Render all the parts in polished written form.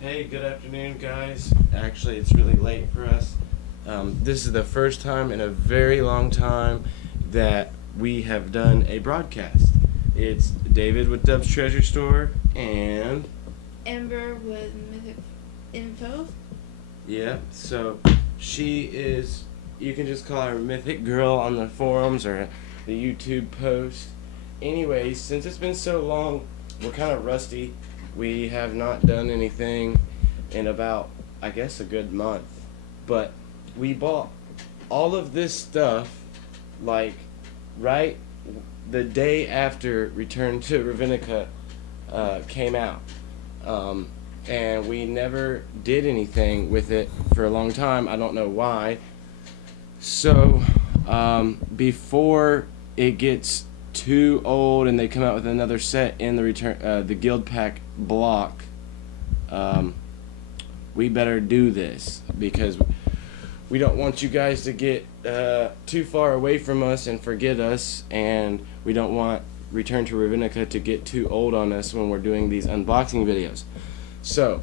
Hey, good afternoon, guys. Actually, it's really late for us. This is the first time in a very long time that we have done a broadcast. It's David with Dub's Treasure Store and Amber with Mythic Info. yeah, so she is, you can just call her Mythic Girl on the forums or the YouTube post. Anyways, since it's been so long, we're kind of rusty. We have not done anything in about, I guess, a good month. But we bought all of this stuff, like, right the day after Return to Ravenica came out. And we never did anything with it for a long time. I don't know why. So, before it gets too old and they come out with another set in the guild pack block, we better do this because we don't want you guys to get too far away from us and forget us, and we don't want Return to Ravenica to get too old on us when we're doing these unboxing videos. So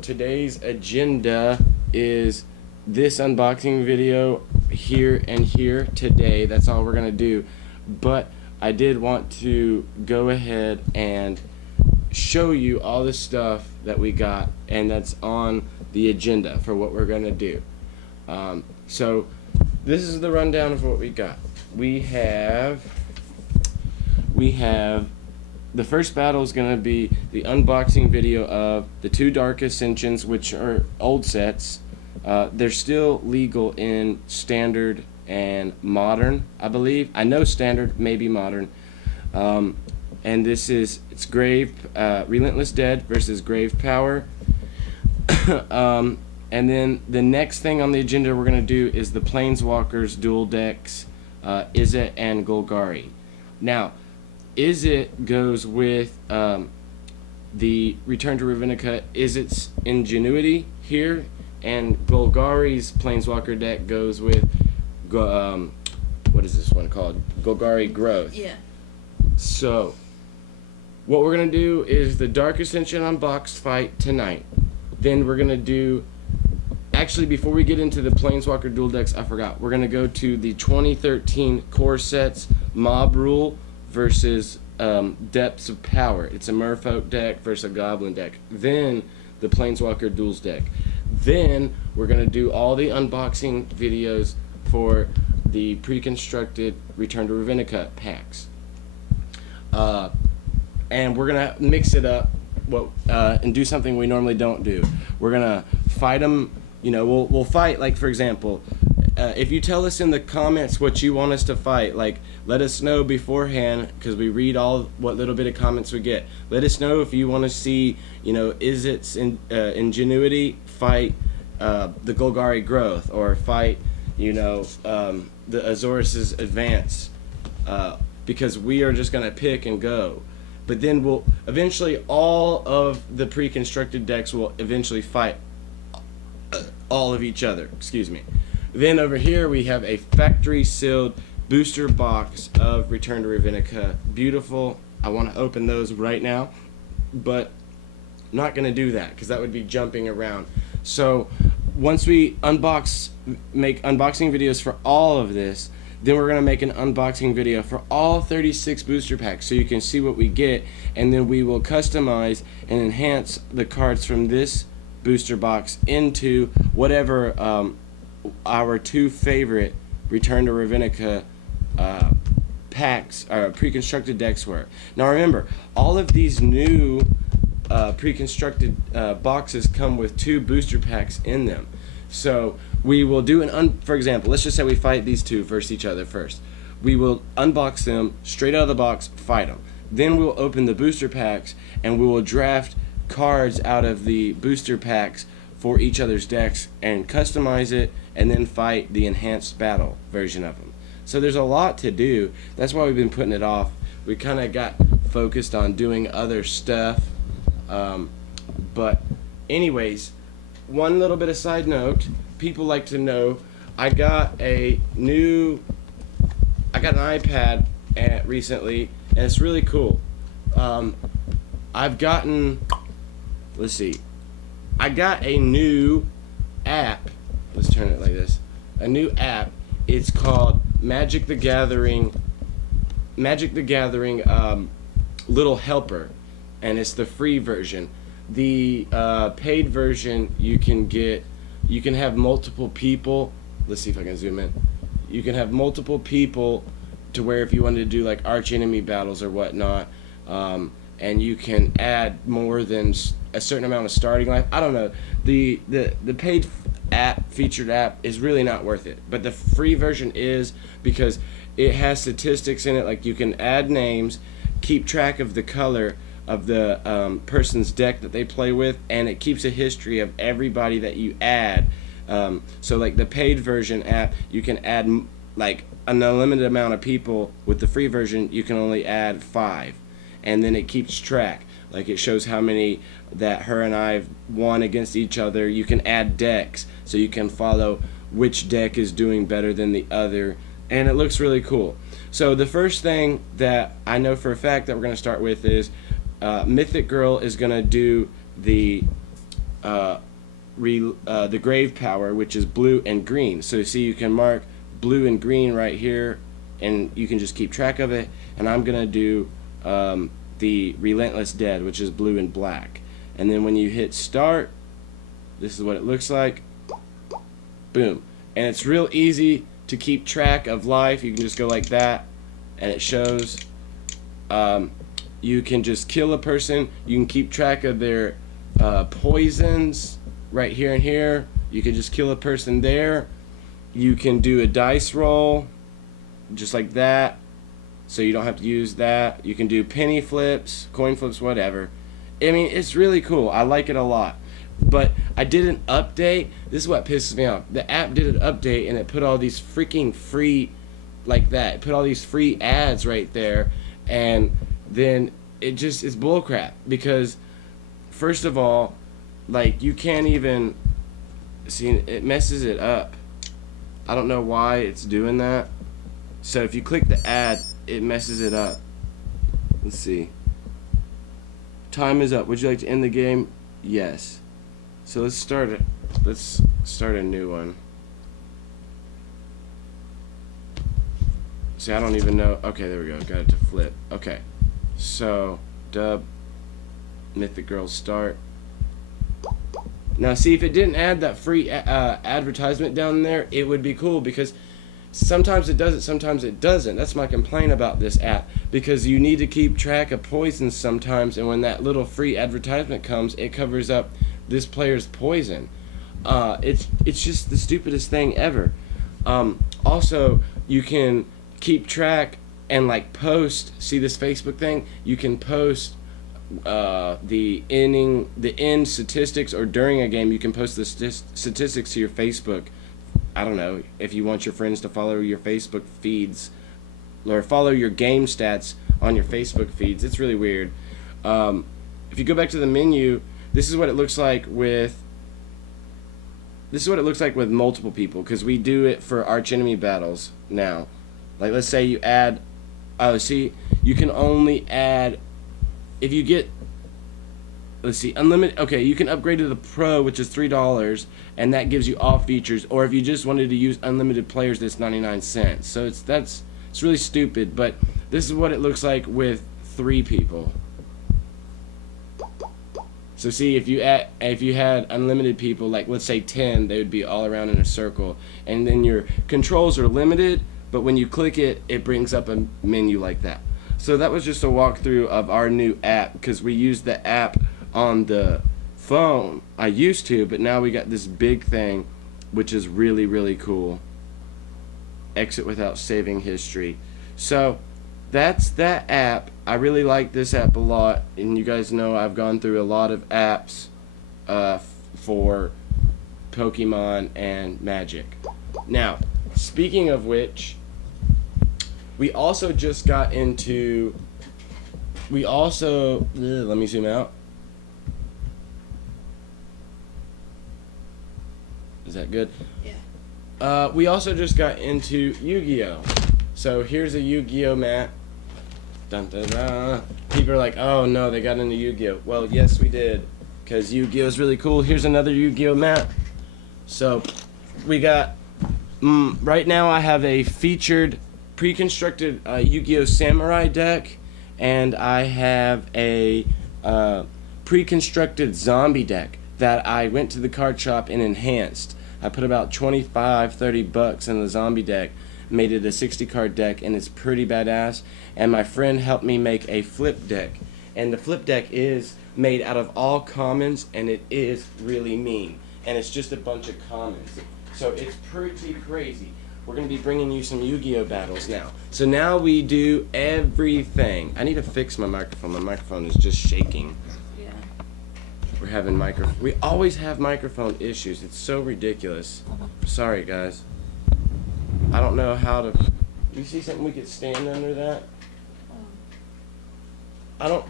today's agenda is this unboxing video here and here today. That's all we're gonna do. But I did want to go ahead and show you all the stuff that we got and that's on the agenda for what we're going to do. So this is the rundown of what we got. We have the first battle is going to be the unboxing video of the two Dark Ascensions, which are old sets. They're still legal in Standard and Modern, I believe. I know Standard, maybe Modern. And this is, it's Relentless Dead versus Grave Power. And then the next thing on the agenda we're going to do is the Planeswalkers dual decks, Izzet and Golgari. Now, Izzet goes with the Return to Ravenica Izzet's Ingenuity here, and Golgari's Planeswalker deck goes with what is this one called? Golgari Growth. Yeah. So, what we're going to do is the Dark Ascension unboxed fight tonight. Then we're going to do, actually before we get into the Planeswalker dual decks, I forgot. We're going to go to the 2013 core sets Mob Rule versus Depths of Power. It's a Merfolk deck versus a Goblin deck. Then the Planeswalker duels deck. Then we're going to do all the unboxing videos for the pre-constructed Return to Ravenica packs. And we're going to mix it up and do something we normally don't do. We're going to fight them, you know, we'll fight, like, for example, if you tell us in the comments what you want us to fight, like, let us know beforehand, because we read all what little bit of comments we get. Let us know if you want to see, you know, Izzet's Ingenuity fight the Golgari Growth, or fight, you know, the Azorus's Advance, because we are just going to pick and go. But then we'll eventually, all of the pre-constructed decks will eventually fight all of each other. Excuse me. Then over here we have a factory sealed booster box of Return to Ravenica. Beautiful. I want to open those right now, but I'm not going to do that because that would be jumping around. So once we make unboxing videos for all of this, then we're going to make an unboxing video for all 36 booster packs so you can see what we get, and then we will customize and enhance the cards from this booster box into whatever our two favorite Return to Ravenica packs or pre-constructed decks were. Now remember, all of these new pre-constructed boxes come with two booster packs in them. So we will do for example, let's just say we fight these two versus each other first. We will unbox them straight out of the box, fight them. Then we'll open the booster packs and we will draft cards out of the booster packs for each other's decks and customize it, and then fight the enhanced battle version of them. So there's a lot to do. That's why we've been putting it off. We kind of got focused on doing other stuff. But anyways, one little bit of side note, people like to know, I got an iPad recently, and it's really cool. I've gotten, let's see, I got a new app. Let's turn it like this. A new app. It's called Magic the Gathering. Magic the Gathering Little Helper, and it's the free version. The paid version, you can have multiple people. Let's see if I can zoom in. You can have multiple people to where if you wanted to do like arch enemy battles or whatnot, and you can add more than a certain amount of starting life. I don't know. The paid app, featured app, is really not worth it, but the free version is, because it has statistics in it, like you can add names, keep track of the color of the person's deck that they play with, and it keeps a history of everybody that you add. So like the paid version app, you can add like an unlimited amount of people. With the free version, you can only add 5, and then it keeps track. Like it shows how many that her and I've won against each other. You can add decks, so you can follow which deck is doing better than the other, and it looks really cool. So the first thing that I know for a fact that we're going to start with is Mythic Girl is going to do the grave power, which is blue and green. So you see, you can mark blue and green right here, and you can just keep track of it. And I'm going to do the Relentless Dead, which is blue and black. And then when you hit start, this is what it looks like. Boom. And it's real easy to keep track of life. You can just go like that, and it shows. You can just kill a person. You can keep track of their poisons right here and here. You can just kill a person there. You can do a dice roll just like that, so you don't have to use that. You can do penny flips, coin flips, whatever. I mean, it's really cool. I like it a lot. But I did an update. This is what pisses me off. The app did an update, and it put all these freaking free, like that. It put all these free ads right there, and then it just is bullcrap. Because first of all, like, you can't even see, it messes it up. I don't know why it's doing that. So if you click the ad, it messes it up. Let's see. Time is up. Would you like to end the game? Yes. So let's start it. Let's start a new one. See, I don't even know. Okay, there we go. Got it to flip. Okay. So, dub, Mythic Girl start. Now, see, if it didn't add that free advertisement down there, it would be cool, because sometimes it does it, sometimes it doesn't. That's my complaint about this app, because you need to keep track of poisons sometimes, and when that little free advertisement comes, it covers up this player's poison. It's just the stupidest thing ever. Also, you can keep track and like post. See this Facebook thing? You can post the end statistics, or during a game you can post the statistics to your Facebook. I don't know, if you want your friends to follow your Facebook feeds, or follow your game stats on your Facebook feeds. It's really weird. If you go back to the menu, this is what it looks like with multiple people, because we do it for arch enemy battles now. Like, let's say you add, oh, see, you can only add, if you get, let's see, unlimited. Okay, you can upgrade to the Pro, which is $3, and that gives you all features. Or if you just wanted to use unlimited players, that's 99 cents. So it's really stupid. But this is what it looks like with 3 people. So see, if you had unlimited people, like let's say 10, they would be all around in a circle, and then your controls are limited. But when you click it, it brings up a menu like that. So that was just a walkthrough of our new app, because we used the app on the phone. I used to, but now we got this big thing, which is really, really cool. Exit without saving history. So that's that app. I really like this app a lot, and you guys know I've gone through a lot of apps for Pokemon and Magic. Now, speaking of which, we also just got into, let me zoom out. Is that good? Yeah. We also just got into Yu-Gi-Oh! So here's a Yu-Gi-Oh! Map. Dun, dun, dun. People are like, oh no, they got into Yu-Gi-Oh! Well, yes we did. because Yu-Gi-Oh is really cool. Here's another Yu-Gi-Oh map. So we got right now I have a featured pre-constructed Yu-Gi-Oh Samurai deck, and I have a pre-constructed zombie deck that I went to the card shop and enhanced. I put about $25-30 in the zombie deck, made it a 60 card deck, and it's pretty badass. And my friend helped me make a flip deck, and the flip deck is made out of all commons, and it is really mean, and it's just a bunch of commons, so it's pretty crazy. We're going to be bringing you some Yu-Gi-Oh battles now. So now we do everything. I need to fix my microphone. My microphone is just shaking. Yeah. We're having we always have microphone issues. It's so ridiculous. Sorry, guys. I don't know how to... You see something we could stand under that?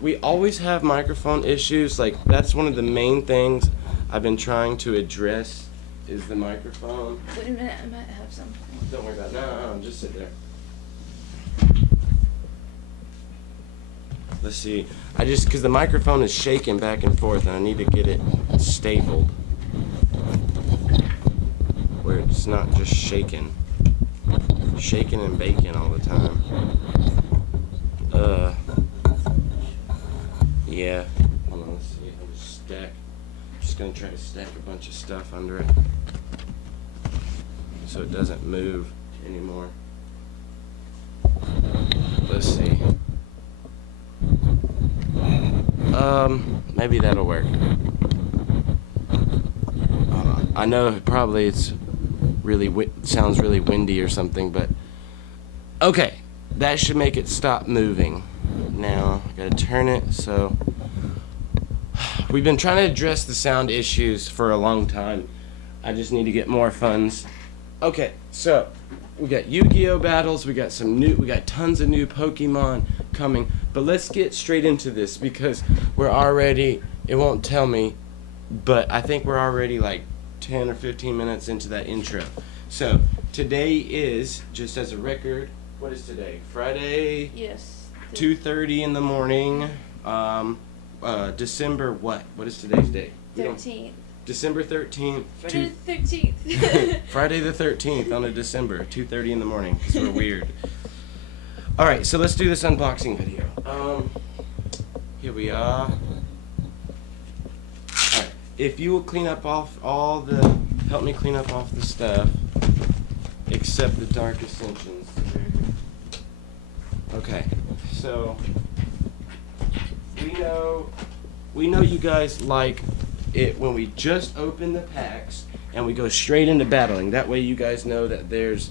We always have microphone issues. Like, that's one of the main things I've been trying to address is the microphone. Wait a minute, I might have some. Don't worry about it. No, just sit there. Let's see. Because the microphone is shaking back and forth, and I need to get it stapled where it's not just shaking and baking all the time. Yeah. Hold on, let's see. I'm just gonna try to stack a bunch of stuff under it so it doesn't move anymore. Let's see. Maybe that'll work. I know probably it's really sounds really windy or something, but okay, that should make it stop moving. Now I gotta turn it. So we've been trying to address the sound issues for a long time. I just need to get more funds. Okay, so we got Yu-Gi-Oh battles, we got tons of new Pokemon coming, but let's get straight into this because we're already, it won't tell me, but I think we're already like 10 or 15 minutes into that intro. So today is, just as a record, what is today? Friday? Yes. 2:30 in the morning. December what? What is today's date? 13th. December 13th. Friday the 13th. Friday the 13th on a December, 2:30 in the morning, because we're weird. Alright, so let's do this unboxing video. Here we are. Alright, if you will clean up off help me clean up off the stuff, except the Dark Ascensions. Okay, so we know you guys like it when we just open the packs and we go straight into battling. That way you guys know that there's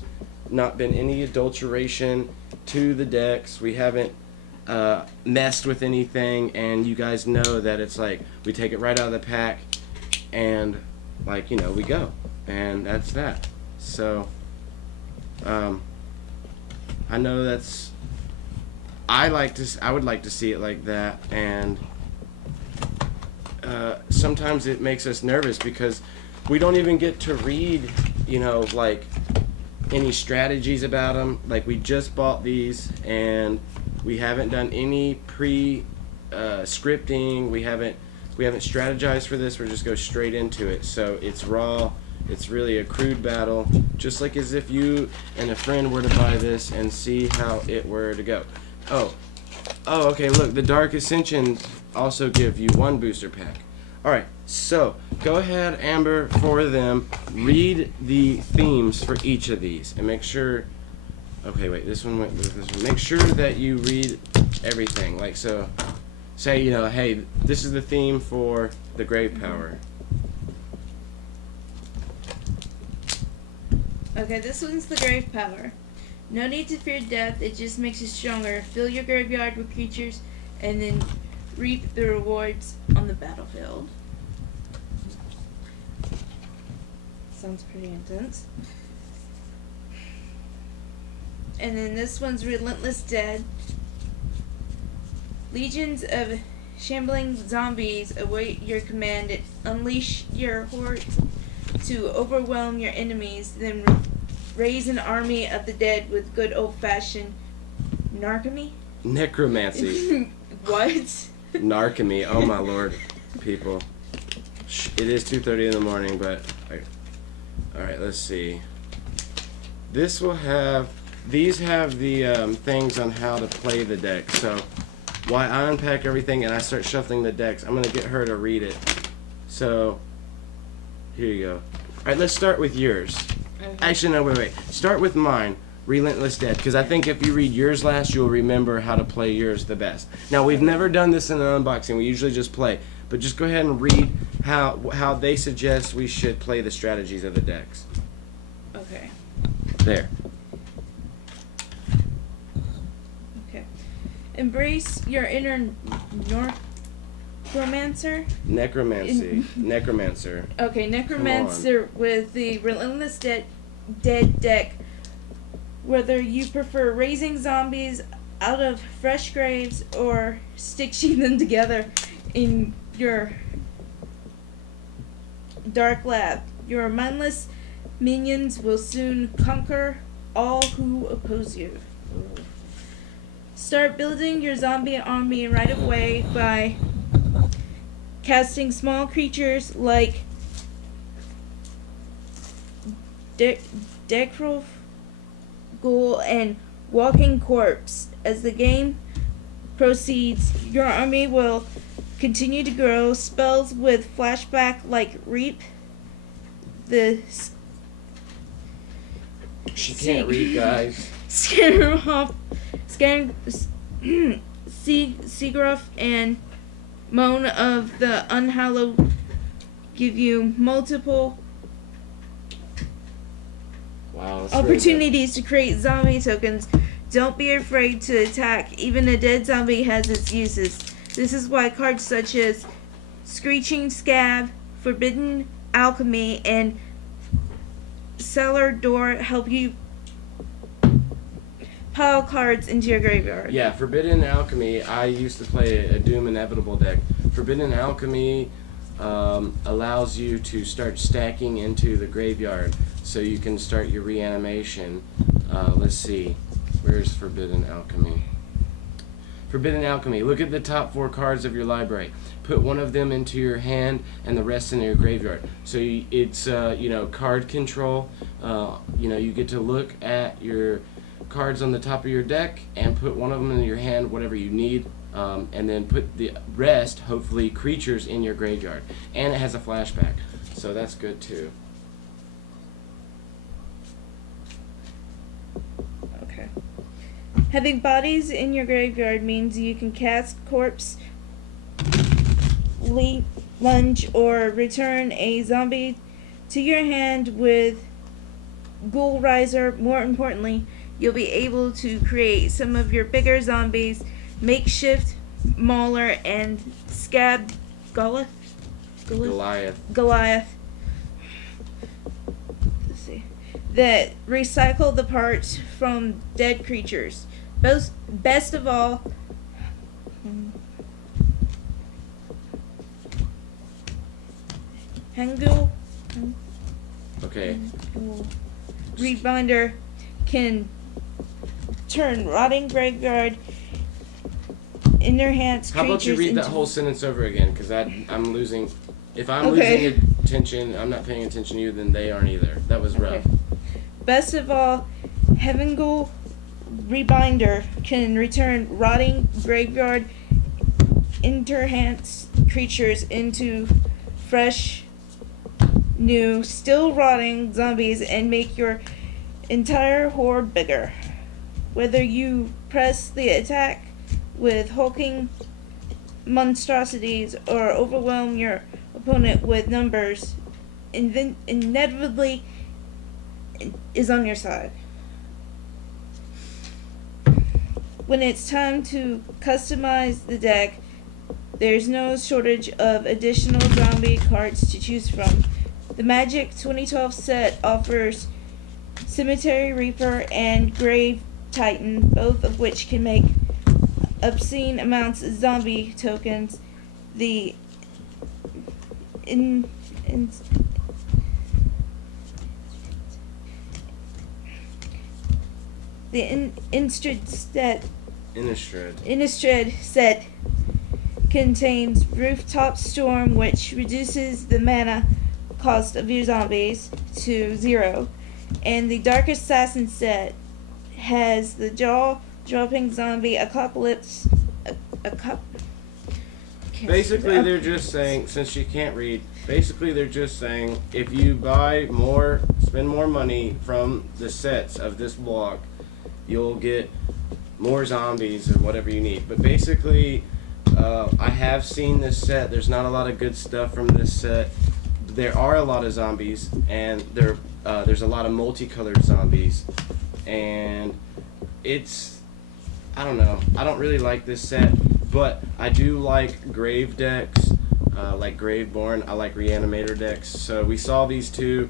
not been any adulteration to the decks. We haven't messed with anything, and you guys know that it's like we take it right out of the pack and, like, you know, we go, and that's that. So I know that's I would like to see it like that, and sometimes it makes us nervous because we don't even get to read, you know, like any strategies about them. Like, we just bought these and we haven't done any scripting. We haven't strategized for this. We're just go straight into it. So it's raw. It's really a crude battle, just like as if you and a friend were to buy this and see how it were to go. Oh, okay, look, the Dark Ascensions also give you one booster pack. Alright, so go ahead, Amber, for them, read the themes for each of these, and make sure, okay, wait, this one went with this one. Make sure that you read everything. Like, so, say, you know, hey, this is the theme for the Grave Power. Okay, this one's the Grave Power. No need to fear death, it just makes you stronger. Fill your graveyard with creatures and then reap the rewards on the battlefield. Sounds pretty intense. And then this one's Relentless Dead. Legions of shambling zombies await your command. Unleash your hordes to overwhelm your enemies, then raise an army of the dead with good old-fashioned necromancy. What? What? Narcomy. Oh my lord, people. It is 2:30 in the morning, but all right. Let's see. These have the things on how to play the deck. So while I unpack everything and I start shuffling the decks, I'm gonna get her to read it. So here you go. All right, let's start with yours. Okay. Actually, no, wait. Start with mine, Relentless Dead, because I think if you read yours last, you'll remember how to play yours the best. Now, we've never done this in an unboxing. We usually just play. But just go ahead and read how they suggest we should play the strategies of the decks. Okay. There. Okay. Embrace your inner Necromancer. Necromancer. Okay, Necromancer with the Relentless Dead deck. Whether you prefer raising zombies out of fresh graves or stitching them together in your dark lab, your mindless minions will soon conquer all who oppose you. Start building your zombie army right away by casting small creatures like Decrol Ghoul and Walking Corpse. As the game proceeds, your army will continue to grow. Spells with flashback like Reap, the She can't read, guys. Seagroth, and Moan of the Unhallowed give you multiple opportunities to create zombie tokens. Don't be afraid to attack. Even a dead zombie has its uses. This is why cards such as Screeching Scab, Forbidden Alchemy, and Cellar Door help you pile cards into your graveyard. Yeah, Forbidden Alchemy, I used to play a Doom Inevitable deck. Forbidden Alchemy allows you to start stacking into the graveyard so you can start your reanimation. Let's see, where's Forbidden Alchemy? Forbidden Alchemy, look at the top 4 cards of your library. Put one of them into your hand and the rest in your graveyard. So it's card control. You get to look at your cards on the top of your deck and put one of them in your hand, whatever you need, and then put the rest, hopefully creatures, in your graveyard. And it has a flashback, so that's good too. Okay. Having bodies in your graveyard means you can cast Corpse, Lunge, or return a zombie to your hand with Ghoul Riser. More importantly, you'll be able to create some of your bigger zombies, Makeshift Mauler and Scab Goliath. Let's see. That recycle the parts from dead creatures. Best of all, Hangul. Okay. Rebinder can turn rotting graveyard in their hands. How about you read that whole sentence over again? Because I'm losing. If I'm losing attention, I'm not paying attention to you, then they aren't either. That was rough. Best of all, Hevengul Rebinder can return rotting graveyard enhanced creatures into fresh, new, still rotting zombies and make your entire horde bigger. Whether you press the attack with hulking monstrosities or overwhelm your opponent with numbers, inevitably is on your side. When it's time to customize the deck, there's no shortage of additional zombie cards to choose from. The Magic 2012 set offers Cemetery Reaper and Grave Titan, both of which can make obscene amounts of zombie tokens. The Innistrad set contains Rooftop Storm, which reduces the mana cost of your zombies to 0. And the Dark Assassin set has the jaw-dropping zombie apocalypse. Basically, they're just saying, since she can't read, basically they're just saying if you buy more, spend more money from the sets of this block, you'll get more zombies or whatever you need. But basically, I have seen this set. There's not a lot of good stuff from this set. There are a lot of zombies, and there's a lot of multicolored zombies, and it's, I don't know, I don't really like this set, but I do like grave decks, like Graveborn. I like Reanimator decks. So we saw these two.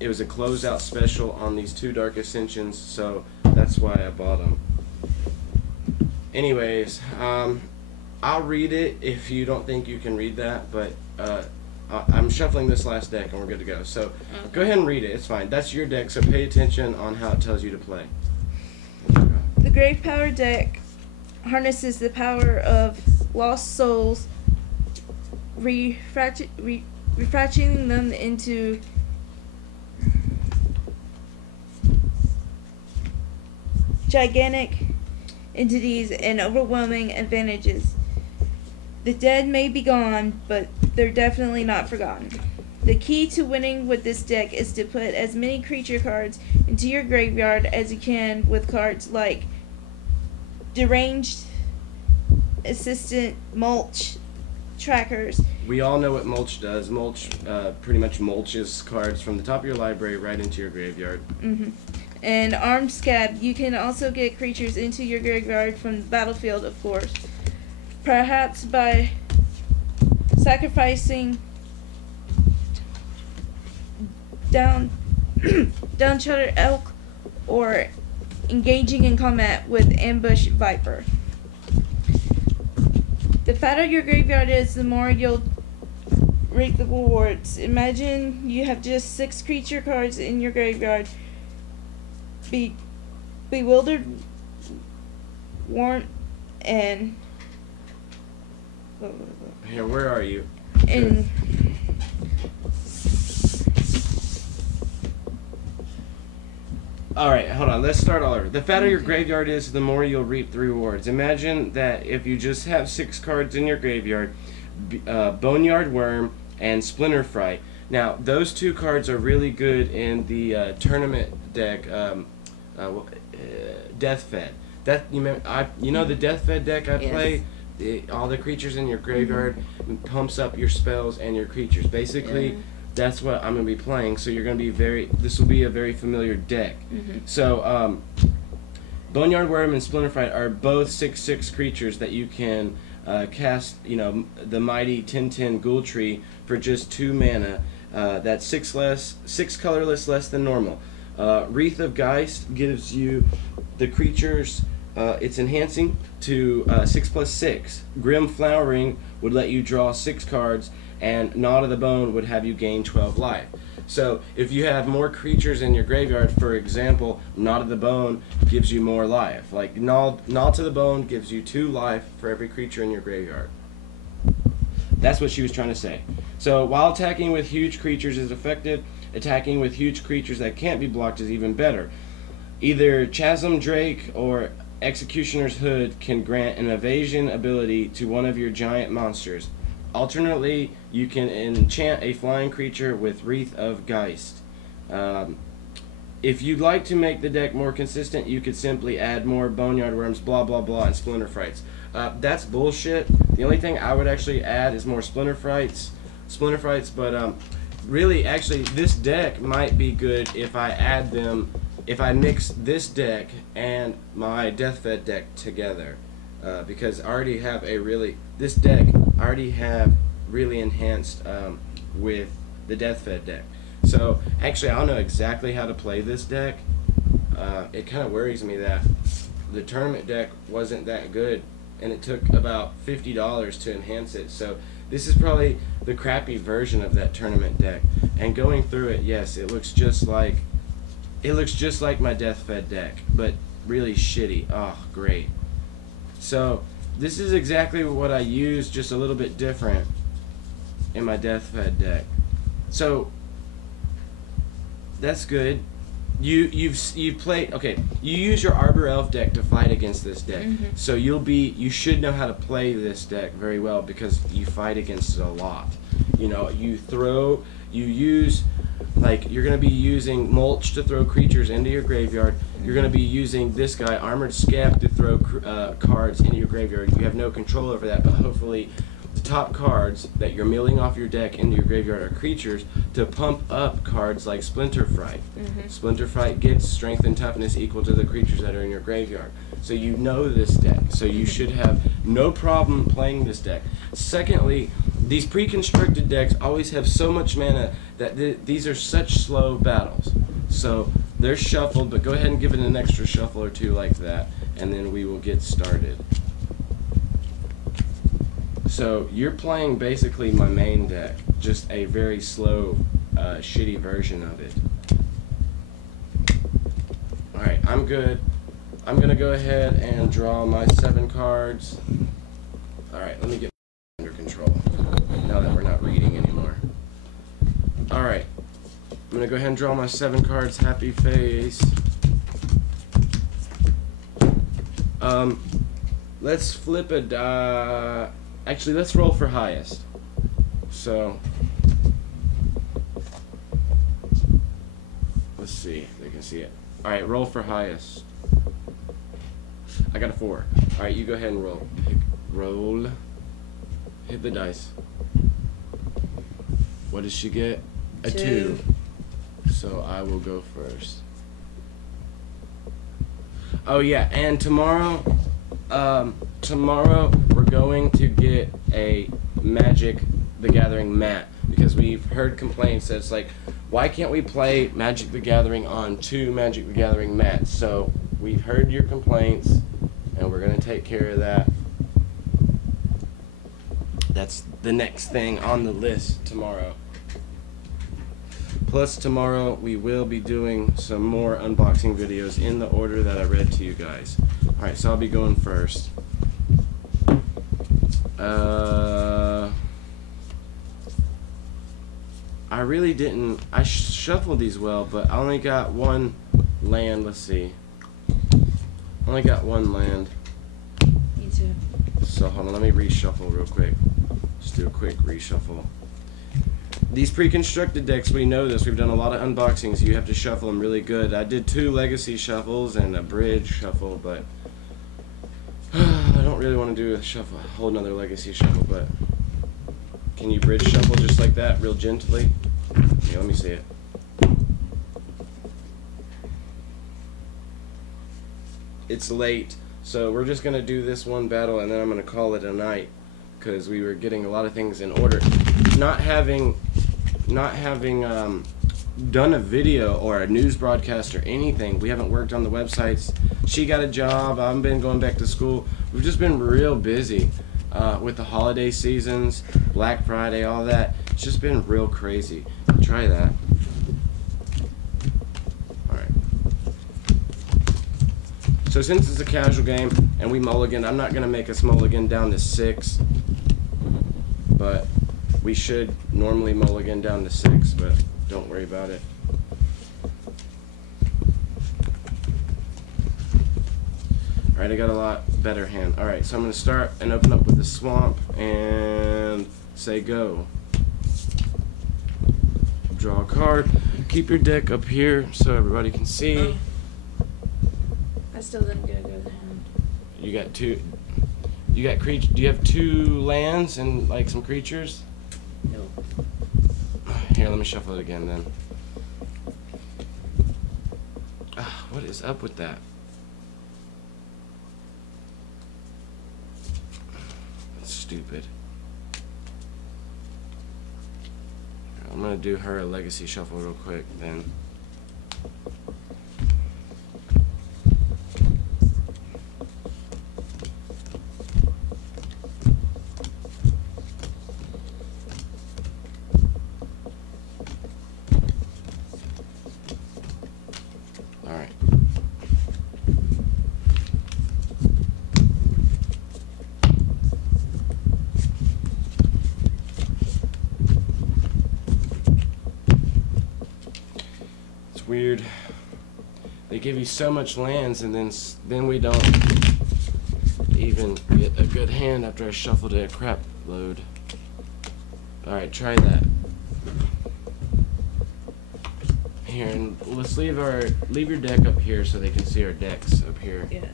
It was a closeout special on these two Dark Ascensions, so that's why I bought them. Anyways, I'll read it if you don't think you can read that, but I'm shuffling this last deck and we're good to go. So go ahead and read it. It's fine. That's your deck, so pay attention on how it tells you to play. The Grave Power deck harnesses the power of lost souls, refracting them into gigantic entities and overwhelming advantages. The dead may be gone, but they're definitely not forgotten. The key to winning with this deck is to put as many creature cards into your graveyard as you can with cards like Deranged Assistant, Mulch, Trackers. We all know what Mulch does. Mulch pretty much mulches cards from the top of your library right into your graveyard. And Armed Scab. You can also get creatures into your graveyard from the battlefield, of course. Perhaps by sacrificing Downtrodden Elk or engaging in combat with Ambush Viper. The fatter your graveyard is, the more you'll reap the rewards. Imagine you have just 6 creature cards in your graveyard. Bewildered, Warrant, and... Here, where are you? And... Alright, hold on. Let's start all over. The fatter your graveyard is, the more you'll reap the rewards. Imagine that if you just have 6 cards in your graveyard, Boneyard Worm and Splinter Fright. Now, those 2 cards are really good in the tournament deck, Death Fed. You know the Death Fed deck I play? All the creatures in your graveyard pumps up your spells and your creatures. Basically, that's what I'm going to be playing, so you're going to be this will be a very familiar deck. So, Boneyard Worm and Splinter Fright are both 6/6 creatures that you can cast, the mighty 10/10 Ghoul Tree for just 2 mana. That's 6 colorless less than normal. Wreath of Geist gives you the creatures, it's enhancing to 6/6. Grim Flowering would let you draw 6 cards, and Gnawed of the Bone would have you gain 12 life. So if you have more creatures in your graveyard, for example, Gnawed of the Bone gives you more life. Like Gnawed to the Bone gives you 2 life for every creature in your graveyard. That's what she was trying to say. So while attacking with huge creatures is effective, attacking with huge creatures that can't be blocked is even better. Either Chasm Drake or Executioner's Hood can grant an evasion ability to one of your giant monsters. Alternately, you can enchant a flying creature with Wreath of Geist. If you'd like to make the deck more consistent, you could simply add more Boneyard Worms, blah blah blah, and Splinter Frights. That's bullshit. The only thing I would actually add is more Splinter Frights, but really, actually, this deck might be good if I add them, if I mix this deck and my Death Fed deck together, because I already have this deck I already have really enhanced with the Death Fed deck. So actually, I don't know exactly how to play this deck. It kind of worries me that the tournament deck wasn't that good, and it took about $50 to enhance it. So this is probably the crappy version of that tournament deck. And going through it, yes, it looks just like my Death Fed deck, but really shitty. Oh, great. So This is exactly what I use, just a little bit different in my Deathfed deck. So that's good. You've played, okay, you use your Arbor Elf deck to fight against this deck. So you should know how to play this deck very well because you fight against it a lot. You know, you use, like, you're going to be using Mulch to throw creatures into your graveyard. You're going to be using this guy, Armored Scab, to throw cards into your graveyard. You have no control over that, but hopefully the top cards that you're milling off your deck into your graveyard are creatures to pump up cards like Splinter Fright. Splinter Fright gets strength and toughness equal to the creatures that are in your graveyard. So you know this deck, so you should have no problem playing this deck. Secondly, these pre-constructed decks always have so much mana that these are such slow battles. So they're shuffled, but go ahead and give it an extra shuffle or two like that, and then we will get started. So you're playing basically my main deck, just a very slow, shitty version of it. Alright, I'm good. I'm going to go ahead and draw my 7 cards. Alright, let me get under control, now that we're not reading anymore. Alright, I'm going to go ahead and draw my 7 cards, happy face. Let's flip a die. Actually, let's roll for highest. So, let's see if they can see it. Alright, roll for highest. I got a 4. Alright, you go ahead and roll. Roll. Hit the dice. What does she get? A 2. So I will go first. Oh yeah, and tomorrow we're going to get a Magic the Gathering mat because we've heard complaints that it's like, why can't we play Magic the Gathering on 2 Magic the Gathering mats? So we've heard your complaints and we're going to take care of that. That's the next thing on the list tomorrow. Plus tomorrow we will be doing some more unboxing videos in the order that I read to you guys. Alright, so I'll be going first. I really didn't, I shuffled these well, but I only got 1 land, let's see. I only got 1 land. Me too. So hold on, let me reshuffle real quick. Just do a quick reshuffle. These pre-constructed decks, we know this. We've done a lot of unboxings. You have to shuffle them really good. I did 2 legacy shuffles and a bridge shuffle, but I don't really want to do a whole another legacy shuffle, but can you bridge shuffle just like that, real gently? Yeah, let me see it. It's late, so we're just going to do this one battle and then I'm going to call it a night because we were getting a lot of things in order. Not having done a video or a news broadcast or anything, we haven't worked on the websites. She got a job, I've been going back to school. We've just been real busy with the holiday seasons, Black Friday, all that. It's just been real crazy. Try that. Alright. So since it's a casual game and we mulligan, I'm not going to make us mulligan down to 6. But we should normally mulligan down to 6, but don't worry about it. Alright, I got a lot better hand. Alright, so I'm going to start and open up with the swamp and say go. Draw a card. Keep your deck up here so everybody can see. I still didn't get a good hand. You got 2. You got do you have 2 lands and like some creatures? No. Here, let me shuffle it again then. What is up with that? That's stupid. I'm gonna do her a legacy shuffle real quick then. weird. They give you so much lands, and then we don't even get a good hand after I shuffled a crap load. Alright, try that. Here, and let's leave your deck up here so they can see our decks up here. Yeah.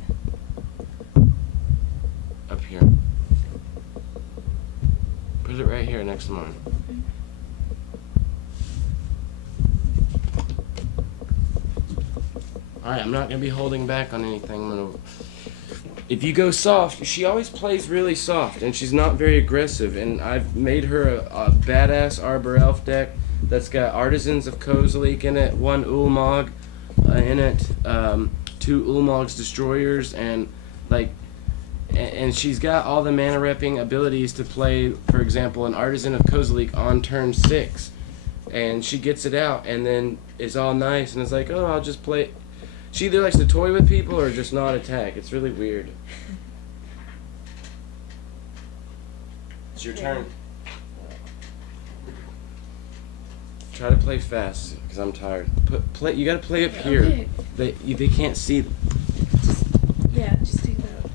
Up here. Put it right here next to mine. Alright, I'm not going to be holding back on anything. If you go soft, she always plays really soft, and she's not very aggressive, and I've made her a badass Arbor Elf deck that's got Artisans of Kozalik in it, 1 Ulamog in it, 2 Ulamog's Destroyers, and she's got all the mana repping abilities to play, for example, an Artisan of Kozalik on turn 6, and she gets it out, and then it's all nice, and it's like, oh, I'll just play. She either likes to toy with people or just not attack. It's really weird. It's your turn. Try to play fast, because I'm tired. You gotta play up here. Okay. They can't see. Just take that out.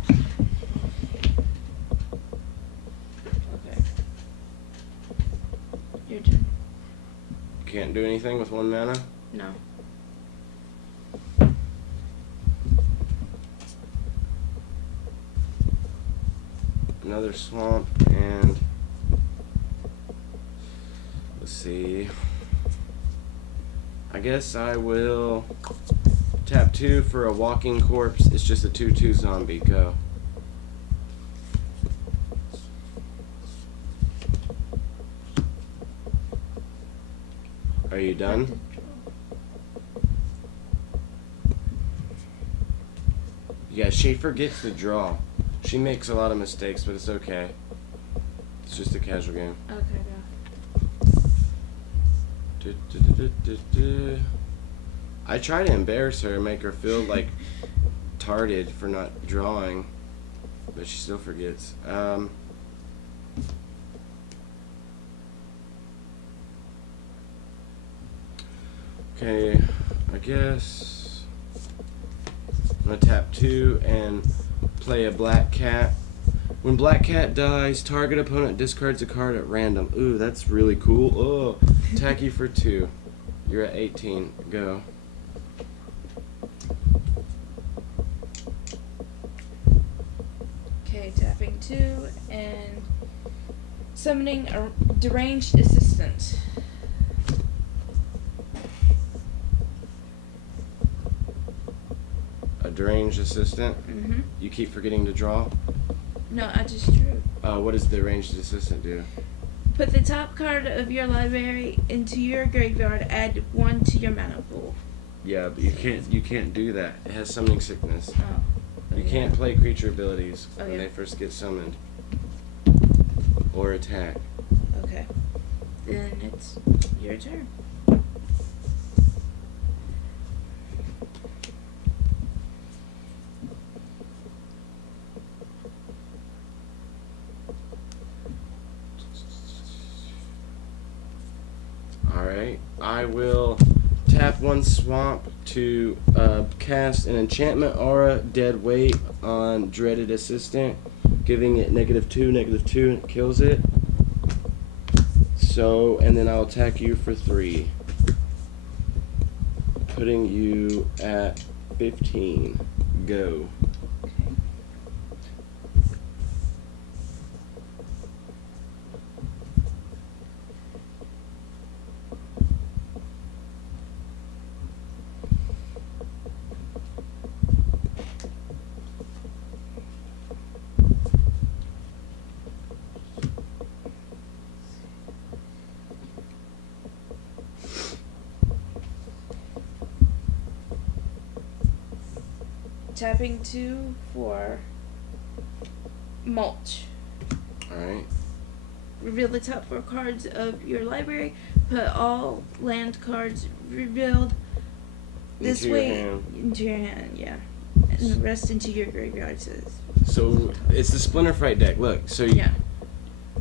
Okay. Your turn. You can't do anything with 1 mana? No. Another swamp, and let's see. I guess I will tap 2 for a walking corpse. It's just a 2/2 zombie. Go. Are you done? Yeah, she forgets to draw. She makes a lot of mistakes, but it's okay. It's just a casual game. Okay, go. I try to embarrass her and make her feel like tarded for not drawing, but she still forgets. Okay, I guess I'm gonna tap 2 and play a Black Cat. When Black Cat dies, target opponent discards a card at random. Ooh, that's really cool. Oh, attack you for 2. You're at 18. Go. Okay, tapping 2 and summoning a deranged assistant. A deranged assistant. Mm-hmm. You keep forgetting to draw. No, I just drew. What does the deranged assistant do? Put the top card of your library into your graveyard. Add 1 to your mana pool. Yeah, but you can't do that. It has summoning sickness. Oh. You can't play creature abilities Oh, when yeah. they first get summoned. Or attack. Okay. Then it's your turn. Alright, I will tap 1 swamp to cast an enchantment aura dead weight on Dreaded Assistant, giving it -2, -2, and it kills it. So, and then I'll attack you for 3, putting you at 15. Go. Tapping 2 for mulch. Alright. Reveal the top 4 cards of your library. Put all land cards revealed this Into your way hand. into your hand, yeah. And the rest into your graveyard says. So, it's the Splinter Fright deck. Look, so Yeah.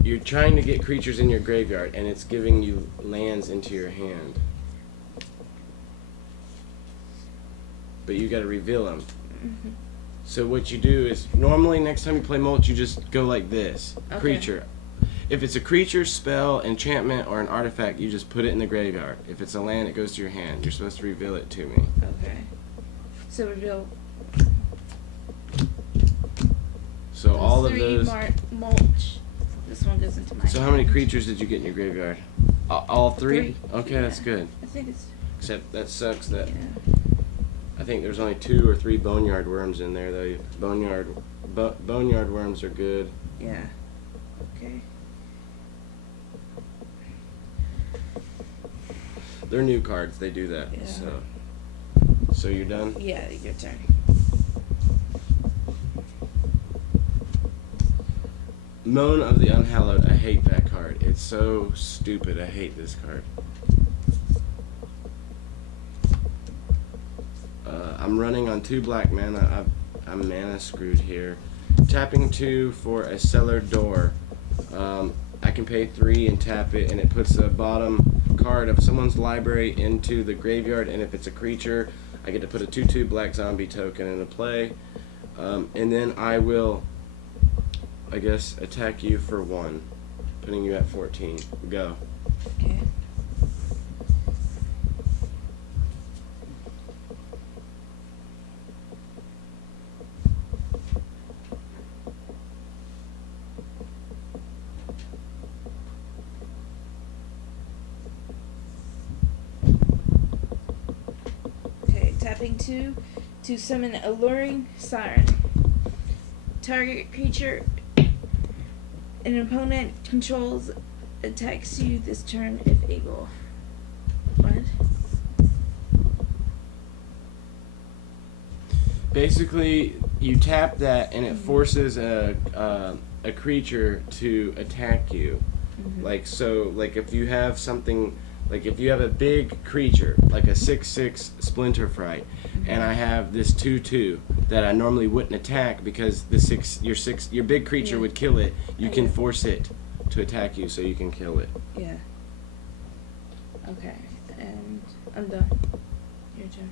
you're trying to get creatures in your graveyard, and it's giving you lands into your hand. but you got to reveal them. Mm-hmm. So what you do is, normally next time you play mulch, you just go like this. Okay. Creature. If it's a creature, spell, enchantment, or an artifact, you just put it in the graveyard. If it's a land, it goes to your hand. You're supposed to reveal it to me. Okay. So reveal. So all of 3 those. mulch. This one goes into my. So how many creatures did you get in your graveyard? All 3? 3. Okay, Yeah. that's good. I think it's. Except that sucks that Yeah. I think there's only 2 or 3 boneyard worms in there though. Boneyard worms are good. Yeah. Okay. They're new cards. They do that. Yeah. So you're done? Yeah, your turn. Moan of the Unhallowed. I hate that card. It's so stupid. I hate this card. I'm running on 2 black mana. I'm mana screwed here. Tapping 2 for a cellar door. I can pay 3 and tap it, and it puts the bottom card of someone's library into the graveyard, and if it's a creature, I get to put a 2/2 black zombie token into play. And then I will, I guess, attack you for 1, putting you at 14. Go. Okay. Okay, tapping 2 to summon Alluring Siren. Target creature an opponent controls attacks you this turn if able. What? Basically, you tap that, and it forces a creature to attack you. Mm-hmm. Like if you have something, like if you have a big creature, like a 6/6 Splinter Fright, and I have this 2/2 that I normally wouldn't attack because your big creature would kill it. You can force it to attack you, so you can kill it. Yeah. Okay, and I'm done. Your turn.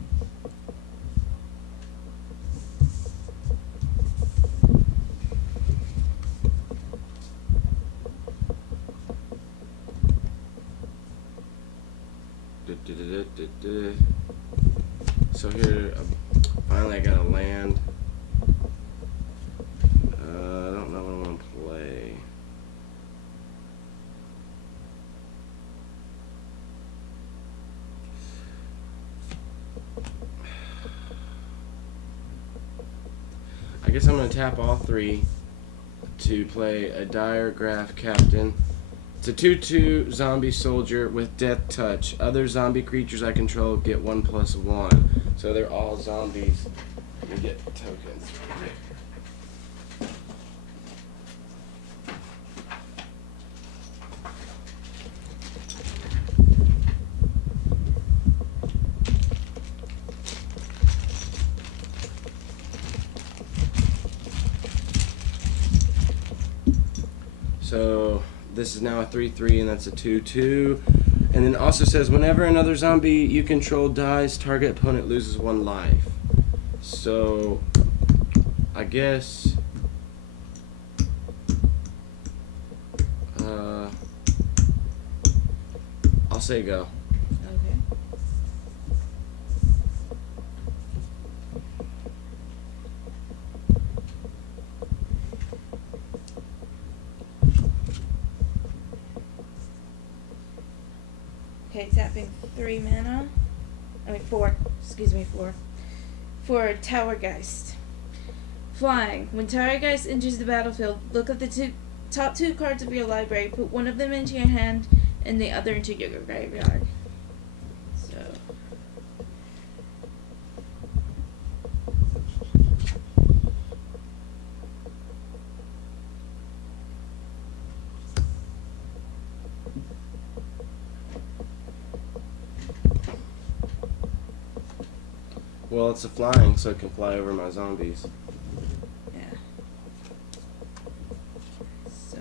So here, finally I got a land. I don't know what I want to play. I guess I'm going to tap all 3 to play a Diregraph Captain. It's a 2/2 zombie soldier with death touch. Other zombie creatures I control get 1/1. So they're all zombies. You get tokens. So this is now a 3/3, and that's a 2/2. And then it also says whenever another zombie you control dies, target opponent loses 1 life. So I guess I'll say go. Okay. Okay, tapping 3 mana. 4. Excuse me, 4. For Towergeist. Flying. When Towergeist enters the battlefield, look at the top 2 cards of your library, put one of them into your hand and the other into your graveyard. So. Well, it's a flying, so it can fly over my zombies. Yeah. So.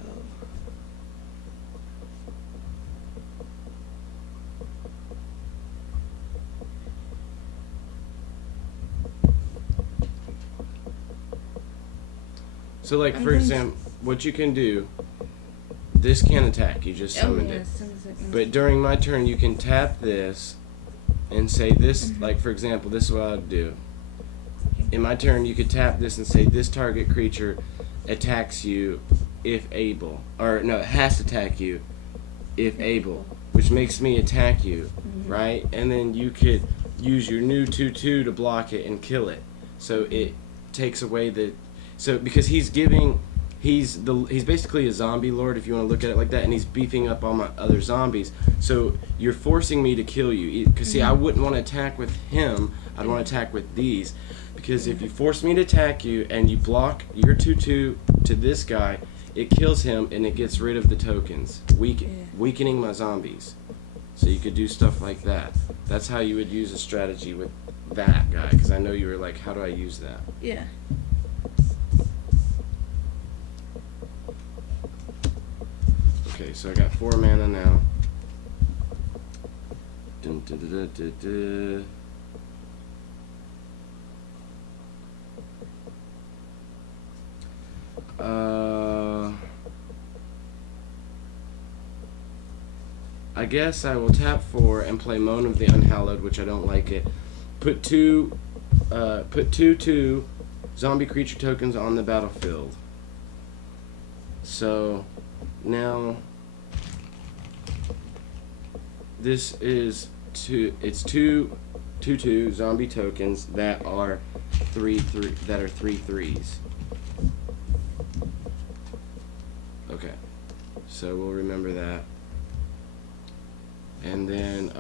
So, like, I'm for going example, what you can do, this can't attack, you just summoned it. But during my turn, you can tap this and say this, like, for example, this is what I'd do. In my turn, you could tap this and say this target creature attacks you if able. Or, no, it has to attack you if able, which makes me attack you, right? And then you could use your new 2/2 to block it and kill it. So it takes away the... So, because he's giving... He's basically a zombie lord, if you want to look at it like that, and he's beefing up all my other zombies. So you're forcing me to kill you. Because, see, I wouldn't want to attack with him. I'd want to attack with these. Because if you force me to attack you and you block your 2/2 to this guy, it kills him and it gets rid of the tokens, weakening my zombies. So you could do stuff like that. That's how you would use a strategy with that guy. Because I know you were like, how do I use that? Yeah. Okay, so I got 4 mana now. Dun, dun, dun, dun, dun, dun. I guess I will tap 4 and play Moan of the Unhallowed, which I don't like it. Put two 2/2 zombie creature tokens on the battlefield. So now this is it's 2/2 zombie tokens that are 3/3s. Okay, so we'll remember that. And then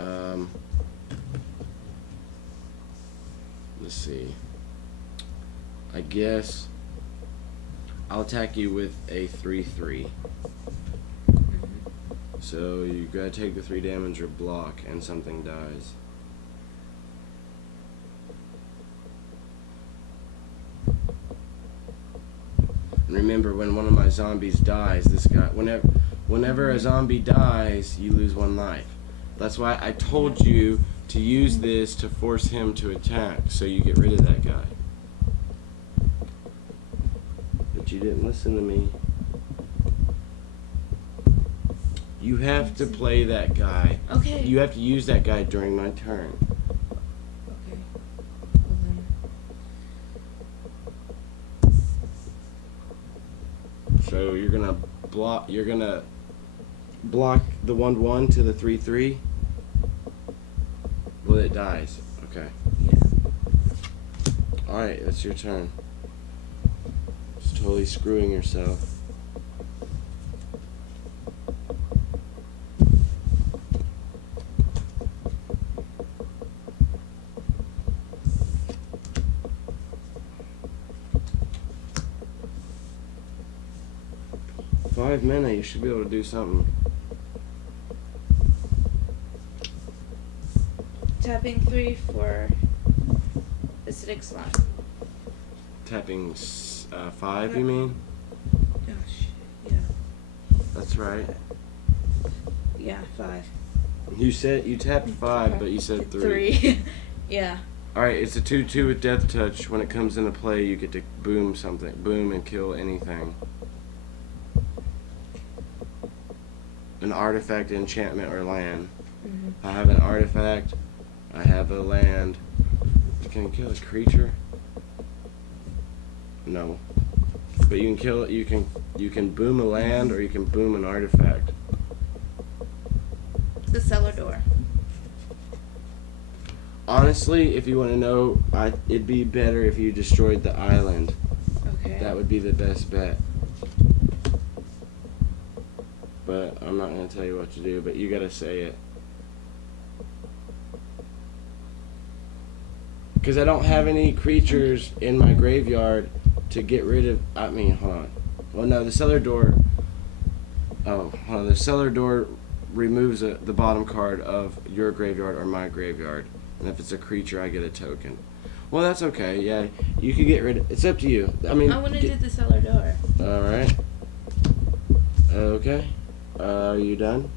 let's see, I guess I'll attack you with a 3/3. So you gotta take the 3 damage or block and something dies. And remember, when one of my zombies dies, this guy, whenever a zombie dies, you lose 1 life. That's why I told you to use this to force him to attack, so you get rid of that guy. But you didn't listen to me. You have to play that guy. Okay. You have to use that guy during my turn. Okay. So you're gonna block. You're gonna block the 1/1 to the 3/3. Well, it dies. Okay. Yeah. All right, that's your turn. Just totally screwing yourself. Five mana, you should be able to do something. Tapping 3 for acidic slime. Tapping 5, you mean? Gosh, yeah. That's right. Yeah, 5. You said you tapped 5, but you said 3. 3. Yeah. Alright, it's a 2/2 with Death Touch. When it comes into play, you get to boom something. Boom and kill anything. An artifact, enchantment, or land. I have an artifact. I have a land. Can I kill a creature? No. But you can kill it. You can boom a land, or you can boom an artifact. The cellar door. Honestly, if you want to know, it'd be better if you destroyed the island. Okay. That would be the best bet. But I'm not going to tell you what to do, but you got to say it. Because I don't have any creatures in my graveyard to get rid of. I mean, hold on. Well, no, the cellar door. Oh, hold on. The cellar door removes the bottom card of your graveyard or my graveyard. And if it's a creature, I get a token. Well, that's okay. Yeah, you can get rid of. It's up to you. I mean, I want to do the cellar door. Alright. Okay. Are you done?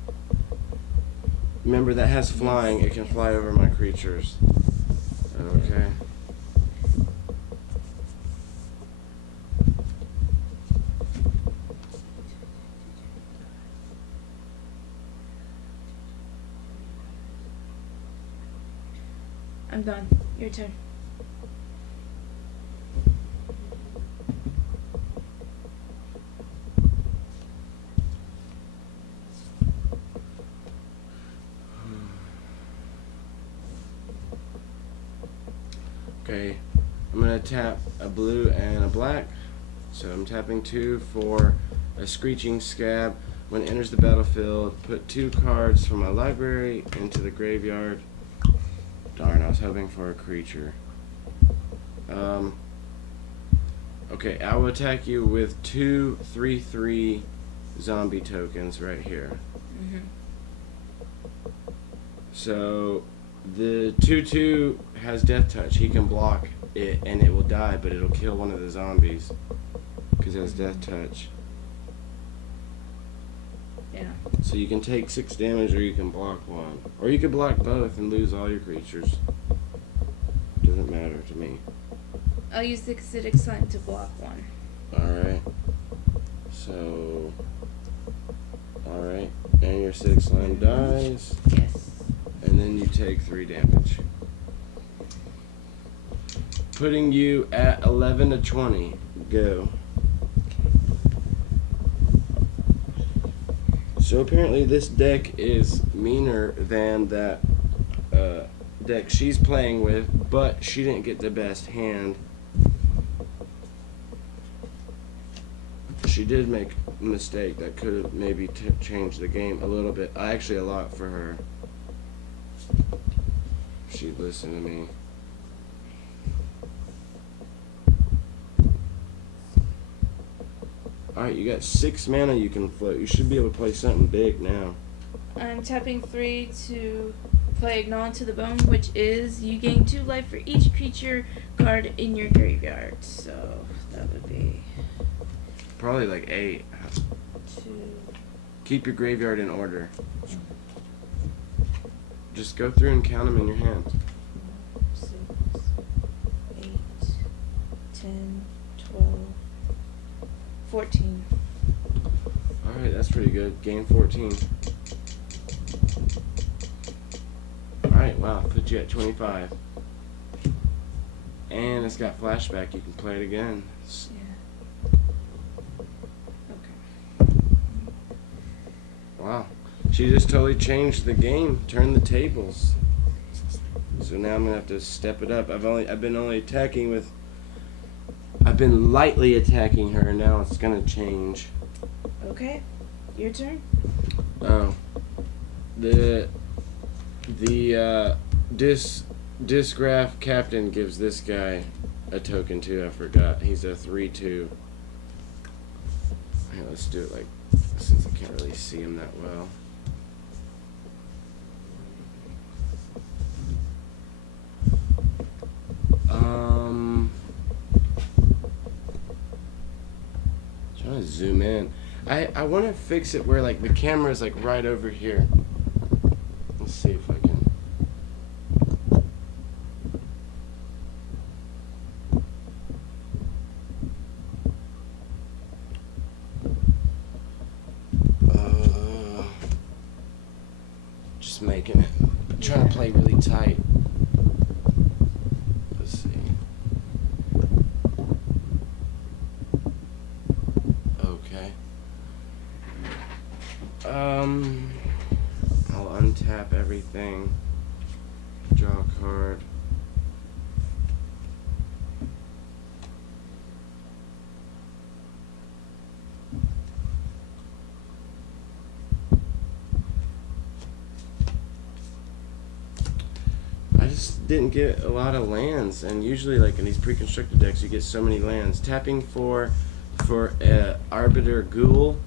Remember, that has flying. It can fly over my creatures. Okay. I'm done. Your turn. Okay, I'm gonna tap a blue and a black. So I'm tapping 2 for a Screeching Scab. When it enters the battlefield, put 2 cards from my library into the graveyard. Darn, I was hoping for a creature. Okay, I will attack you with 2 3/3 zombie tokens right here. So the 2/2 has Death Touch. He can block it and it will die, but it'll kill one of the zombies because it has Death Touch. Yeah. So you can take 6 damage or you can block 1. Or you could block both and lose all your creatures. Doesn't matter to me. I'll use the acidic slime to block 1. Alright. So... Alright. And your acidic slime dies. Yes. And then you take 3 damage. Putting you at 11 to 20. Go. So apparently this deck is meaner than that deck she's playing with, but she didn't get the best hand. She did make a mistake that could have maybe changed the game a little bit. Actually, a lot for her. She'd listen to me. Alright, you got 6 mana you can float. You should be able to play something big now. I'm tapping 3 to play Gnaw to the Bone, which is you gain 2 life for each creature card in your graveyard. So that would be Probably like 8. 2. Keep your graveyard in order. Just go through and count them in your hand. 6, 8, 10, 12, 14. Alright, that's pretty good. Gain 14. Alright, wow, put you at 25. And it's got flashback, you can play it again. Yeah. Okay. Wow. She just totally changed the game, turned the tables. So now I'm gonna have to step it up. I've been lightly attacking her, and now it's gonna change. Okay. Your turn. Oh. The Disgraph Captain gives this guy a token too, I forgot. He's a 3/2. Here, let's do it like, since I can't really see him that well. Trying to zoom in. I want to fix it where like the camera's like right over here. Let's see if I can. Just making it. I'm trying to play really tight. Let's see. Okay. I'll untap everything. Draw a card. I just didn't get a lot of lands, and usually like in these pre-constructed decks you get so many lands. Tapping for Arbiter Ghoul,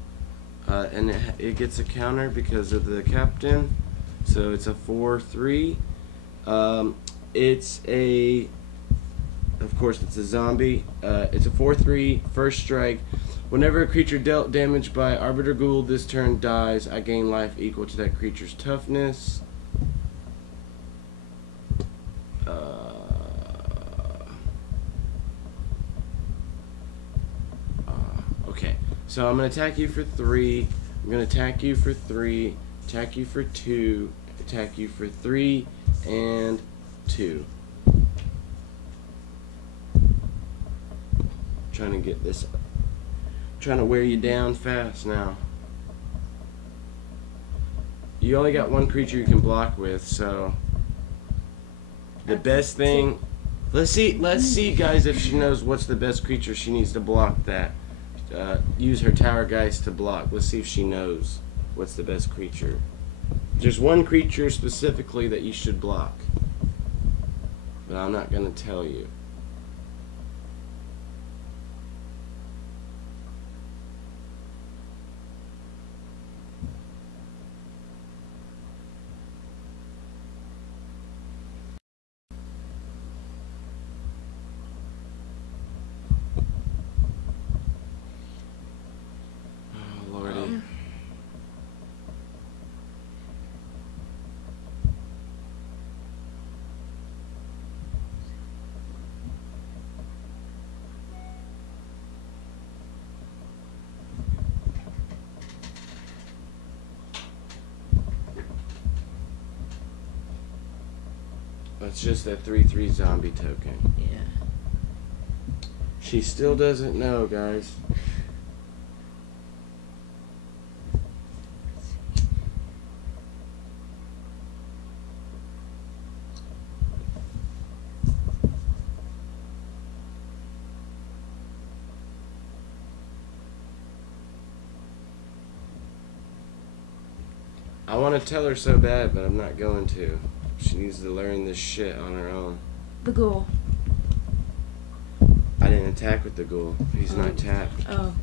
and it gets a counter because of the captain, so it's a 4/3. It's a, of course it's a zombie. It's a 4/3 first strike. Whenever a creature dealt damage by Arbiter Ghoul this turn dies, I gain life equal to that creature's toughness. Okay, so I'm going to attack you for 3, I'm going to attack you for 3, attack you for 2, attack you for 3, and 2. Trying to get this. Trying to wear you down fast now. You only got one creature you can block with, so the best thing. Let's see, guys, if she knows what's the best creature she needs to block that. Use her tower guys to block. Let's see if she knows what's the best creature. There's one creature specifically that you should block, but I'm not gonna tell you. That's just a 3/3 zombie token. Yeah. She still doesn't know, guys. I want to tell her so bad, but I'm not going to. She needs to learn this shit on her own. The ghoul. I didn't attack with the ghoul. He's not tapped. Oh.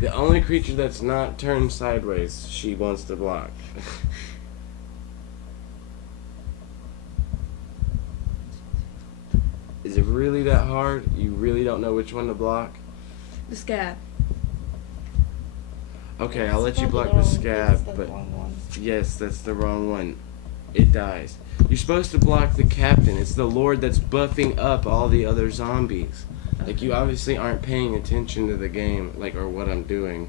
The only creature that's not turned sideways, she wants to block. Is it really that hard? You really don't know which one to block? The scab. Okay, I'll let you block the scab, but yes, that's the wrong one. It dies. You're supposed to block the captain. It's the lord that's buffing up all the other zombies. Like, you obviously aren't paying attention to the game, like, or what I'm doing.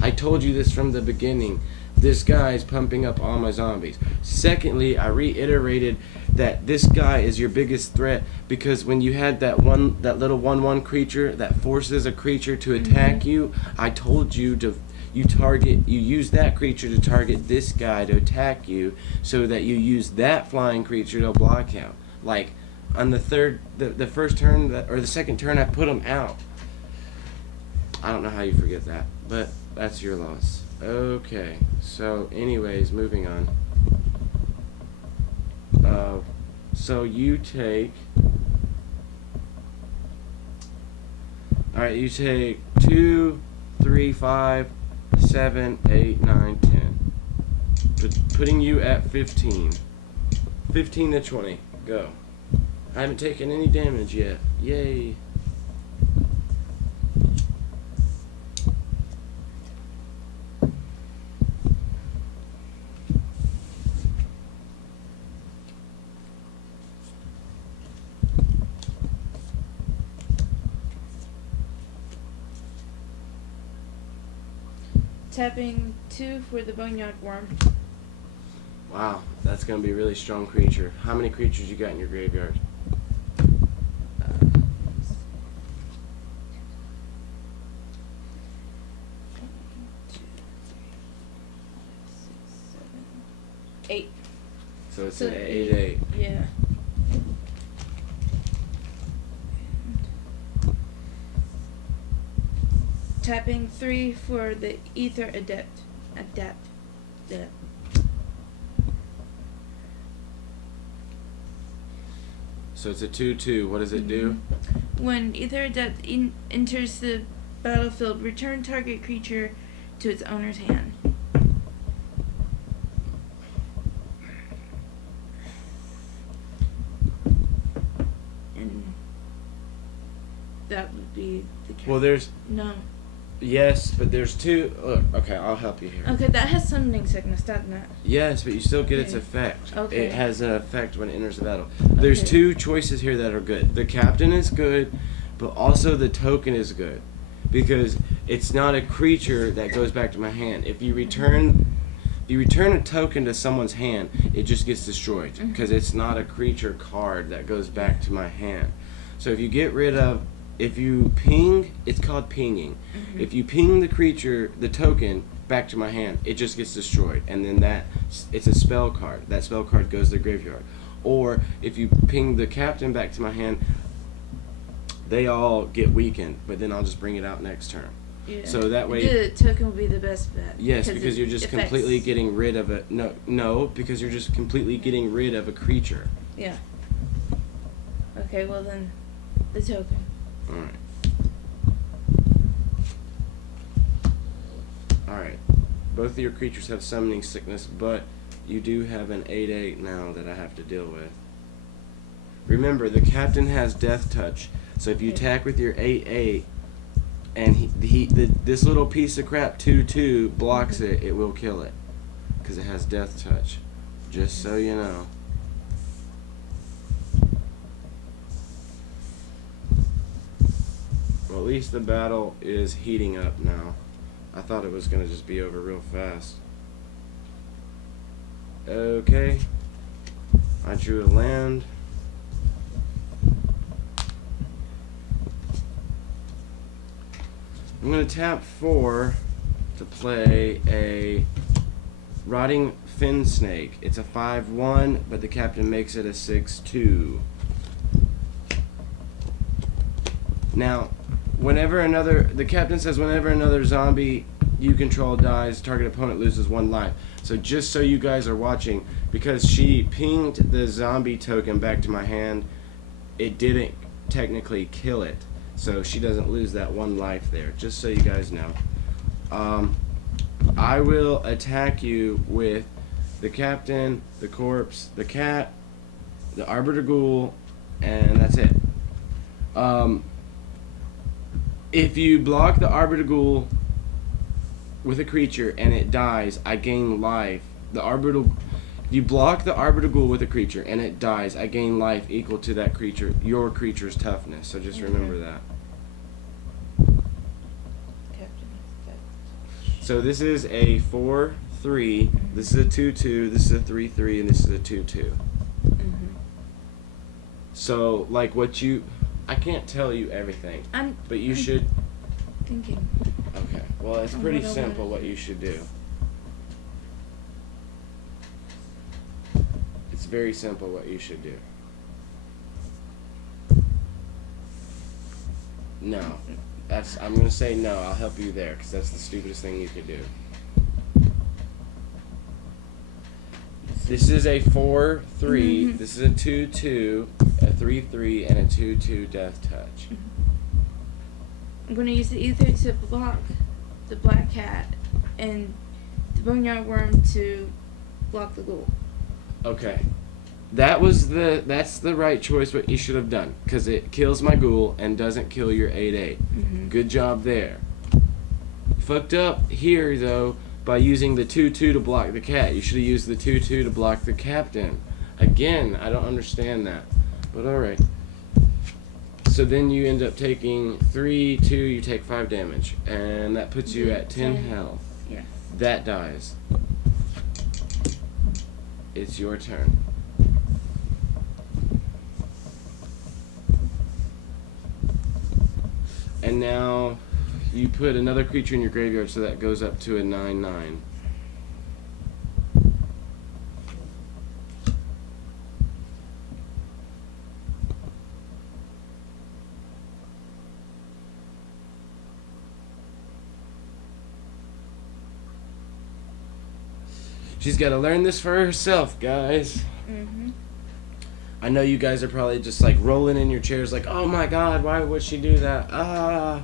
I told you this from the beginning. This guy's pumping up all my zombies. Secondly, I reiterated that this guy is your biggest threat because when you had that little 1/1 creature that forces a creature to attack you, I told you to you use that creature to target this guy to attack you, so that you use that flying creature to block him. Like on the first turn or the second turn, I put him out. I don't know how you forget that, but that's your loss. Okay, so anyways, moving on. So you take... Alright, you take 2, 3, 5, 7, 8, 9, 10. Putting you at 15. 15 to 20. Go. I haven't taken any damage yet. Yay. Tapping 2 for the Boneyard Worm. Wow, that's going to be a really strong creature. How many creatures you got in your graveyard? Eight. So it's an 8/8. Yeah. Tapping 3 for the Ether Adept. Yeah. So it's a 2/2. What does it do? When Ether Adept enters the battlefield, return target creature to its owner's hand. And that would be the Well, there's... No. Yes, but there's two... okay, I'll help you here. Okay, that has summoning sickness, doesn't it? Yes, but you still get its Okay. effect. Okay. It has an effect when it enters the battle. There's Okay. two choices here that are good. The captain is good, but also the token is good. Because It's not a creature that goes back to my hand. If you return a token to someone's hand, it just gets destroyed because it's not a creature card that goes back to my hand. So if you get rid of, if you ping, it's called pinging. If you ping the creature, the token, back to my hand, it just gets destroyed, and then it's a spell card. That spell card goes to the graveyard. Or if you ping the captain back to my hand, they all get weakened, but then I'll just bring it out next turn. Yeah. So that way, the token will be the best bet. yes, because you're just completely getting rid of it. No, because you're just completely getting rid of a creature. Yeah. Okay, well then, the token. All right. Alright, both of your creatures have summoning sickness, but you do have an 8/8 now that I have to deal with. Remember, the captain has death touch, so if you attack with your 8/8 and this little piece of crap 2/2 blocks it, it will kill it because it has death touch. Just so you know. Well, at least the battle is heating up now. I thought it was going to just be over real fast. Okay. I drew a land. I'm going to tap 4 to play a Rotting Fin Snake. It's a 5/1, but the captain makes it a 6/2. Now, the captain says whenever another zombie you control dies, target opponent loses 1 life. So just so you guys are watching, because she pinged the zombie token back to my hand, it didn't technically kill it. So she doesn't lose that 1 life there, just so you guys know. I will attack you with the captain, the corpse, the cat, the arbiter ghoul, and that's it. If you block the arbiter ghoul with a creature and it dies, I gain life. If you block the arbiter ghoul with a creature and it dies, I gain life equal to that creature, your creature's toughness. So just remember that. So this is a 4/3. This is a 2/2. This is a 3/3, and this is a 2/2. So like I can't tell you everything, but you should. Thinking. Okay. Well, it's pretty simple what you should do. It's very simple what you should do. No. I'm going to say no. I'll help you there because that's the stupidest thing you could do. This is a 4/3. This is a 2/2, a 3/3, and a 2/2 death touch. I'm going to use the ether to block the black cat and the boneyard worm to block the ghoul. Okay. That's the right choice what you should have done, because it kills my ghoul and doesn't kill your 8/8. Good job there. Fucked up here though by using the 2/2 to block the cat. You should have used the 2/2 to block the captain. Again, I don't understand that, but alright. So then you end up taking 3/2, you take 5 damage, and that puts you at 10 health. Yeah. That dies. It's your turn. And now you put another creature in your graveyard, so that goes up to a 9/9. She's got to learn this for herself, guys. I know you guys are probably just like rolling in your chairs like, oh my god, why would she do that?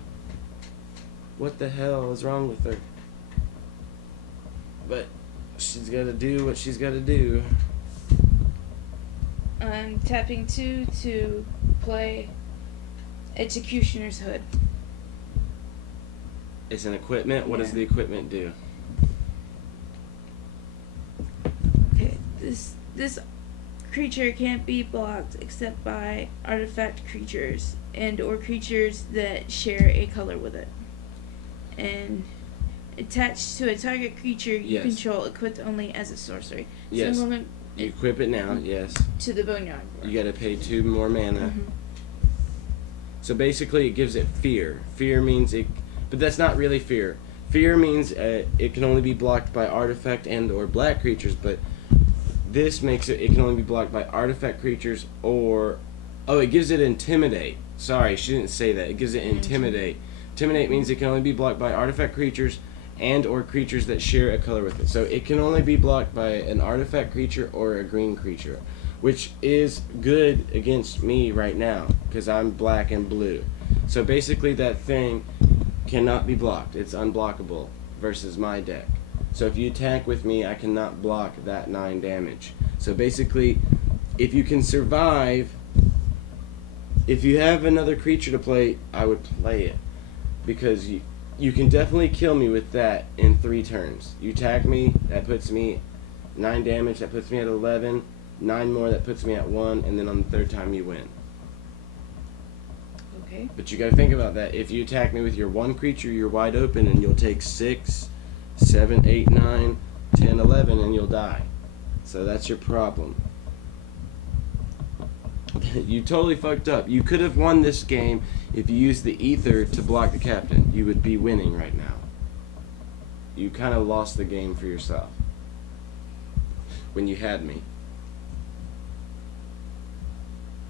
What the hell is wrong with her? But she's got to do what she's got to do. I'm tapping 2 to play Executioner's Hood. It's an equipment. What does the equipment do? Okay, this creature can't be blocked except by artifact creatures and or creatures that share a color with it. And attached to a target creature you Yes. control, equipped only as a sorcery. Yes. So I'm You equip it now, yes. to the Boneyard. You gotta pay 2 more mana. Mhm. So basically it gives it fear. Fear means it, but that's not really fear. Fear means it can only be blocked by artifact and or black creatures, but this makes it can only be blocked by artifact creatures or, oh, it gives it intimidate. Sorry, she didn't say that. It gives it intimidate. Intimidate means it can only be blocked by artifact creatures and or creatures that share a color with it. So it can only be blocked by an artifact creature or a green creature, which is good against me right now because I'm black and blue. So basically that thing cannot be blocked. It's unblockable versus my deck. So if you attack with me, I cannot block that 9 damage. So basically, if you can survive, if you have another creature to play, I would play it. Because you can definitely kill me with that in 3 turns. You attack me, that puts me 9 damage, that puts me at 11. 9 more, that puts me at 1, and then on the 3rd time you win. Okay. But you gotta think about that. If you attack me with your 1 creature, you're wide open and you'll take 6, 7, 8, 9, 10, 11, and you'll die. So that's your problem. You totally fucked up. You could have won this game if you used the ether to block the captain. You would be winning right now. You kind of lost the game for yourself when you had me.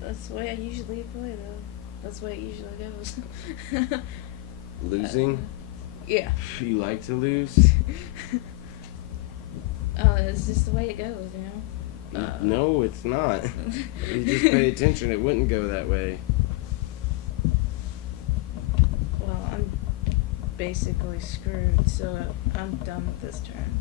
That's the way I usually play, though. That's the way it usually goes. Losing? Yeah. You like to lose? It's just the way it goes, you know? No, it's not. You just pay attention, it wouldn't go that way. Well, I'm basically screwed, so I'm done with this turn.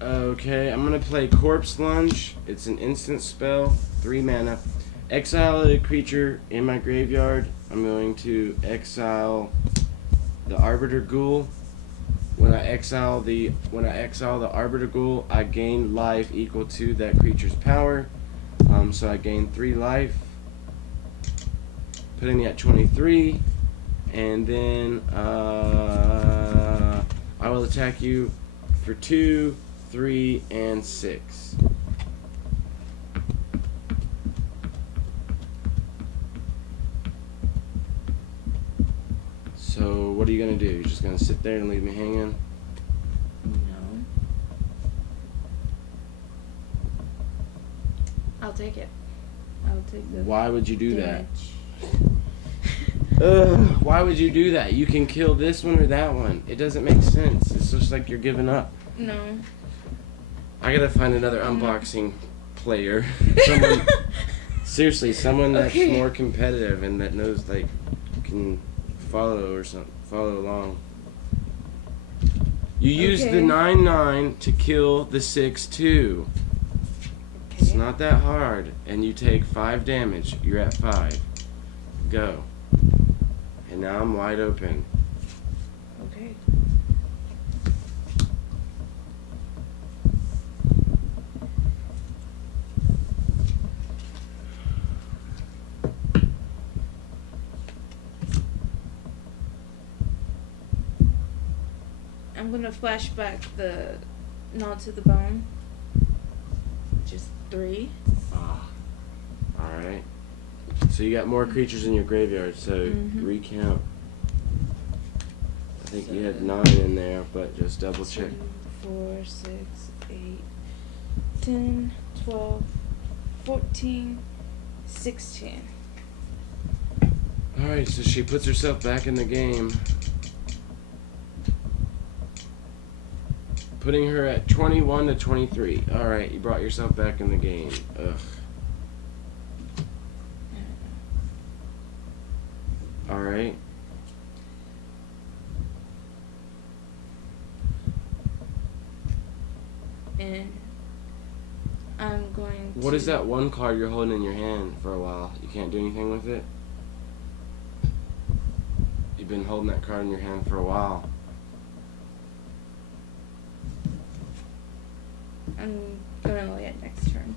Okay, I'm gonna play Corpse Lunge. It's an instant spell, 3 mana. Exile a creature in my graveyard. I'm going to exile the Arbiter Ghoul. When I exile the Arbiter Ghoul, I gain life equal to that creature's power. So I gain 3 life, putting me at 23, and then I will attack you for 2, 3, and 6. So what are you gonna do? You're just gonna sit there and leave me hanging? No. I'll take it. I'll take the Why would you do damage. that? Ugh, why would you do that? You can kill this one or that one. It doesn't make sense. It's just like you're giving up. No. I gotta find another unboxing player. Someone, seriously, someone that's Okay. more competitive and that knows, like, can follow or something, follow along. You use the Okay. 9/9 to kill the 6/2. It's Okay. not that hard, and you take 5 damage. You're at 5. Go. And now I'm wide open. Okay. I'm gonna flash back the Nod to the Bone. Just 3. Ah. Alright. So you got more creatures in your graveyard, so Mhm. recount. I think you had 9 in there, but just double check. 2, 4, 6, 8, 10, 12, 14, 16. Alright, so she puts herself back in the game. Putting her at 21 to 23. Alright, you brought yourself back in the game. Ugh. Alright. And I'm going to... What is that one card you're holding in your hand for a while? You can't do anything with it? you've been holding that card in your hand for a while. I'm gonna lay it next turn.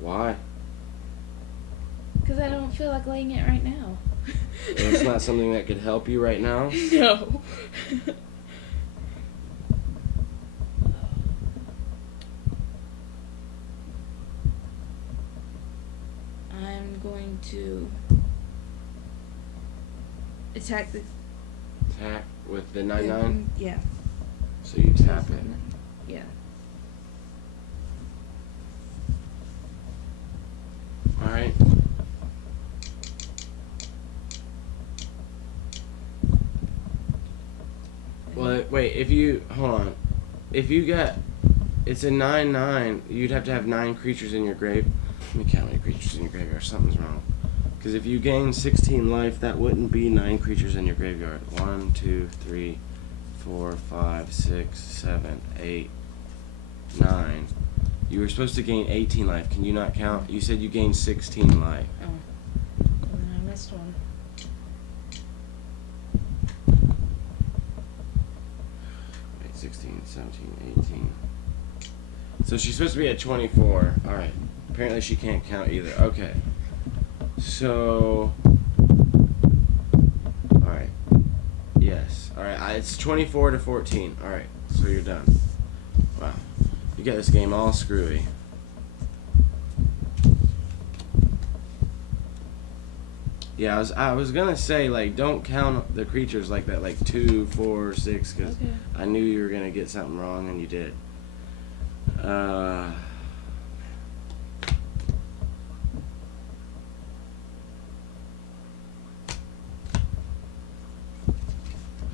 Why? Because I don't feel like laying it right now. It's not something that could help you right now? No. I'm going to attack the... Attack with the 9/9? Yeah. So you tap it. Yeah. Alright. Well, wait, if you... Hold on. If you got... It's a 9/9, you'd have to have 9 creatures in your grave. Let me count how many creatures in your graveyard. Something's wrong. Because if you gain 16 life, that wouldn't be 9 creatures in your graveyard. 1, 2, 3, 4, 5, 6, 7, 8, 9. You were supposed to gain 18 life. Can you not count? You said you gained 16 life. Oh. Well, then I missed one. Wait, 16, 17, 18. So she's supposed to be at 24. Alright. Apparently she can't count either. Okay. So... Alright. Yes. Alright, it's 24 to 14. Alright, so you're done. Wow. You got this game all screwy. Yeah, I was gonna say, like, don't count the creatures like that, like 2, 4, 6, because Okay. I knew you were gonna get something wrong, and you did.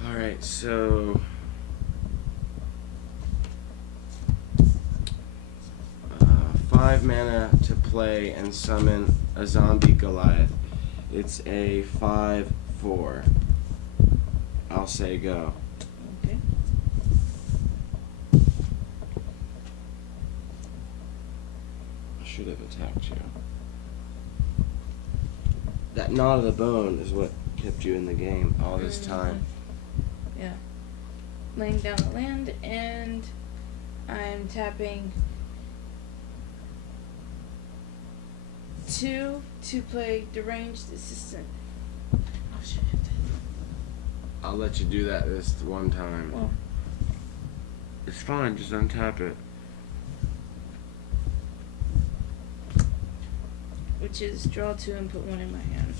Alright, so... 5 mana to play and summon a zombie Goliath. It's a 5/4. I'll say go. Okay. I should have attacked you. That Knot of the Bone is what kept you in the game all this time. Yeah. Laying down the land, and I'm tapping 2 to play Deranged Assistant. Oh, shit. I'll let you do that this one time. Well, It's fine, just untap it. which is draw 2 and put 1 in my hand.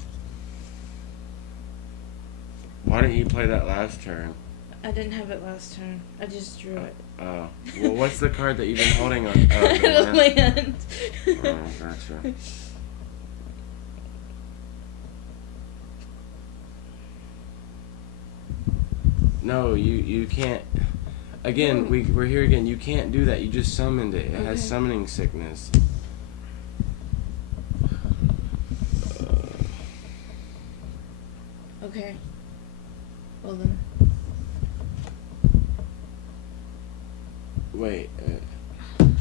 Why didn't you play that last turn? I didn't have it last turn. I just drew it. Oh. Well, what's the card that you've been holding on? Oh, The land. Oh, gotcha. No, you can't. Again, we're here again. You can't do that. You just summoned it. It has Okay. summoning sickness. Okay. Well then. Wait.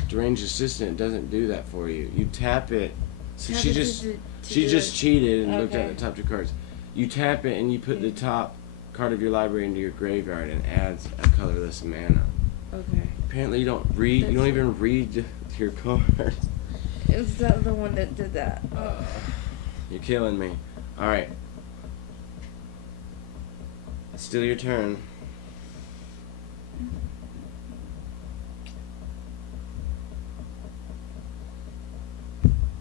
Deranged Assistant doesn't do that for you. You tap it. So Tap she it to just the- she to just the- cheated and looked at Okay. the top 2 cards. You tap it and you put the top card of your library into your graveyard and adds a colorless mana. Okay. Apparently you don't read. You don't even read your cards. It was the other one that did that. You're killing me. All right. It's still your turn.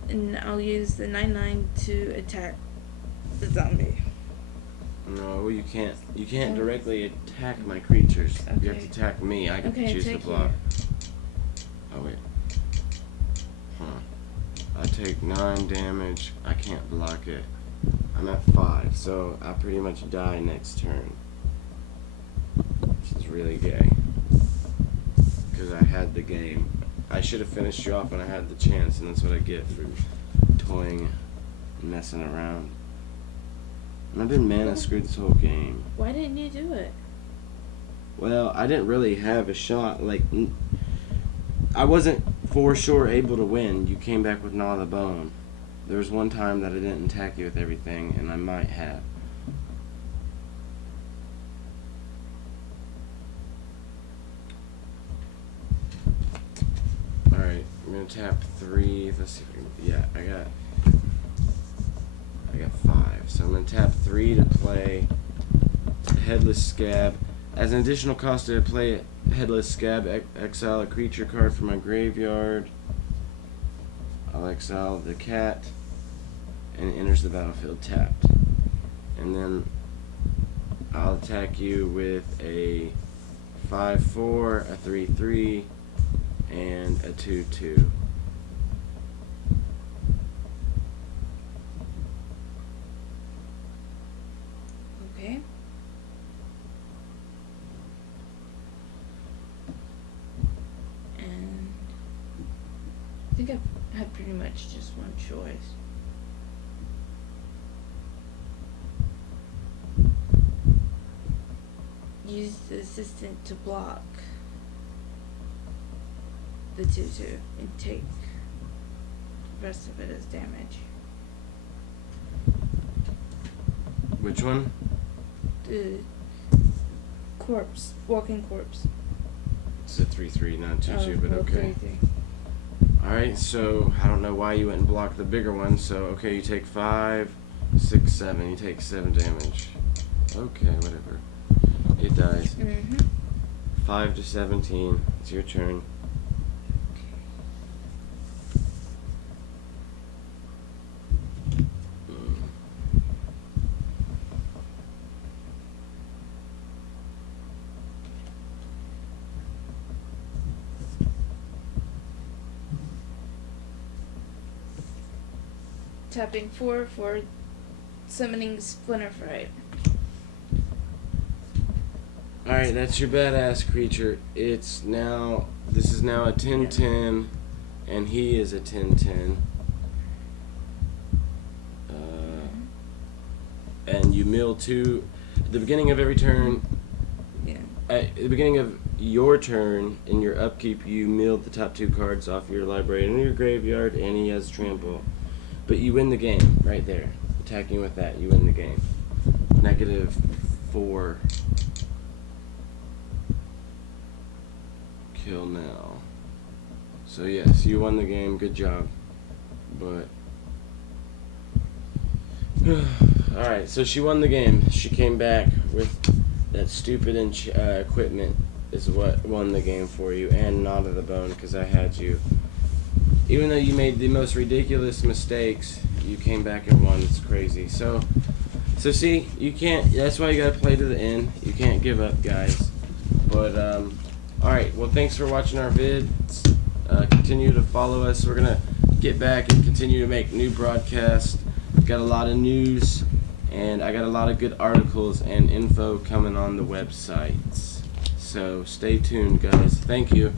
And I'll use the 9/9 to attack the zombie. No, you can't. You can't directly attack my creatures. You have to Okay. attack me. I get to Okay, choose to take block. Oh wait. Huh. I take 9 damage. I can't block it. I'm at 5, so I pretty much die next turn. This is really gay. Because I had the game. I should have finished you off when I had the chance, and that's what I get for toying and messing around. And I've been mana screwed this whole game. Why didn't you do it? Well, I didn't really have a shot. Like, I wasn't for sure able to win. You came back with Gnaw the Bone. There was one time that I didn't attack you with everything, and I might have. Alright, I'm gonna tap 3. Let's see if I can, yeah, I got 5. So I'm gonna tap 3 to play Headless Scab. As an additional cost to play Headless Scab, exile a creature card from my graveyard. I'll exile the cat, and it enters the battlefield tapped. And then I'll attack you with a 5/4, a 3/3, and a 2/2. Okay. And I think I had pretty much just one choice. Use the assistant to block the 2/2 and take the rest of it as damage. Which one? The corpse, walking corpse. It's a 3/3, not 2/2, but well, okay. 3/3. Alright, so I don't know why you went and blocked the bigger one. So, okay, you take 5, 6, 7. You take 7 damage. Okay, whatever. It dies. 5 to 17. It's your turn. Tapping 4 for summoning Splinter Fright. Alright, that's your badass creature. This is now a 10/10, and he is a 10/10. And you mill 2 at the beginning of every turn. Yeah. At the beginning of your turn, in your upkeep, you milled the top 2 cards off your library and your graveyard, and he has trample. But you win the game right there. Attacking with that, you win the game. -4. Kill now. So yes, you won the game. Good job. But alright, so she won the game. She came back with that stupid equipment is what won the game for you, and Knot of the Bone, because I had you. Even though you made the most ridiculous mistakes, you came back and won. It's crazy. So see, you can't. That's why you gotta play to the end. You can't give up, guys. But all right. Well, thanks for watching our vids. Continue to follow us. We're gonna get back and continue to make new broadcasts. We've got a lot of news, and I got a lot of good articles and info coming on the websites. So stay tuned, guys. Thank you.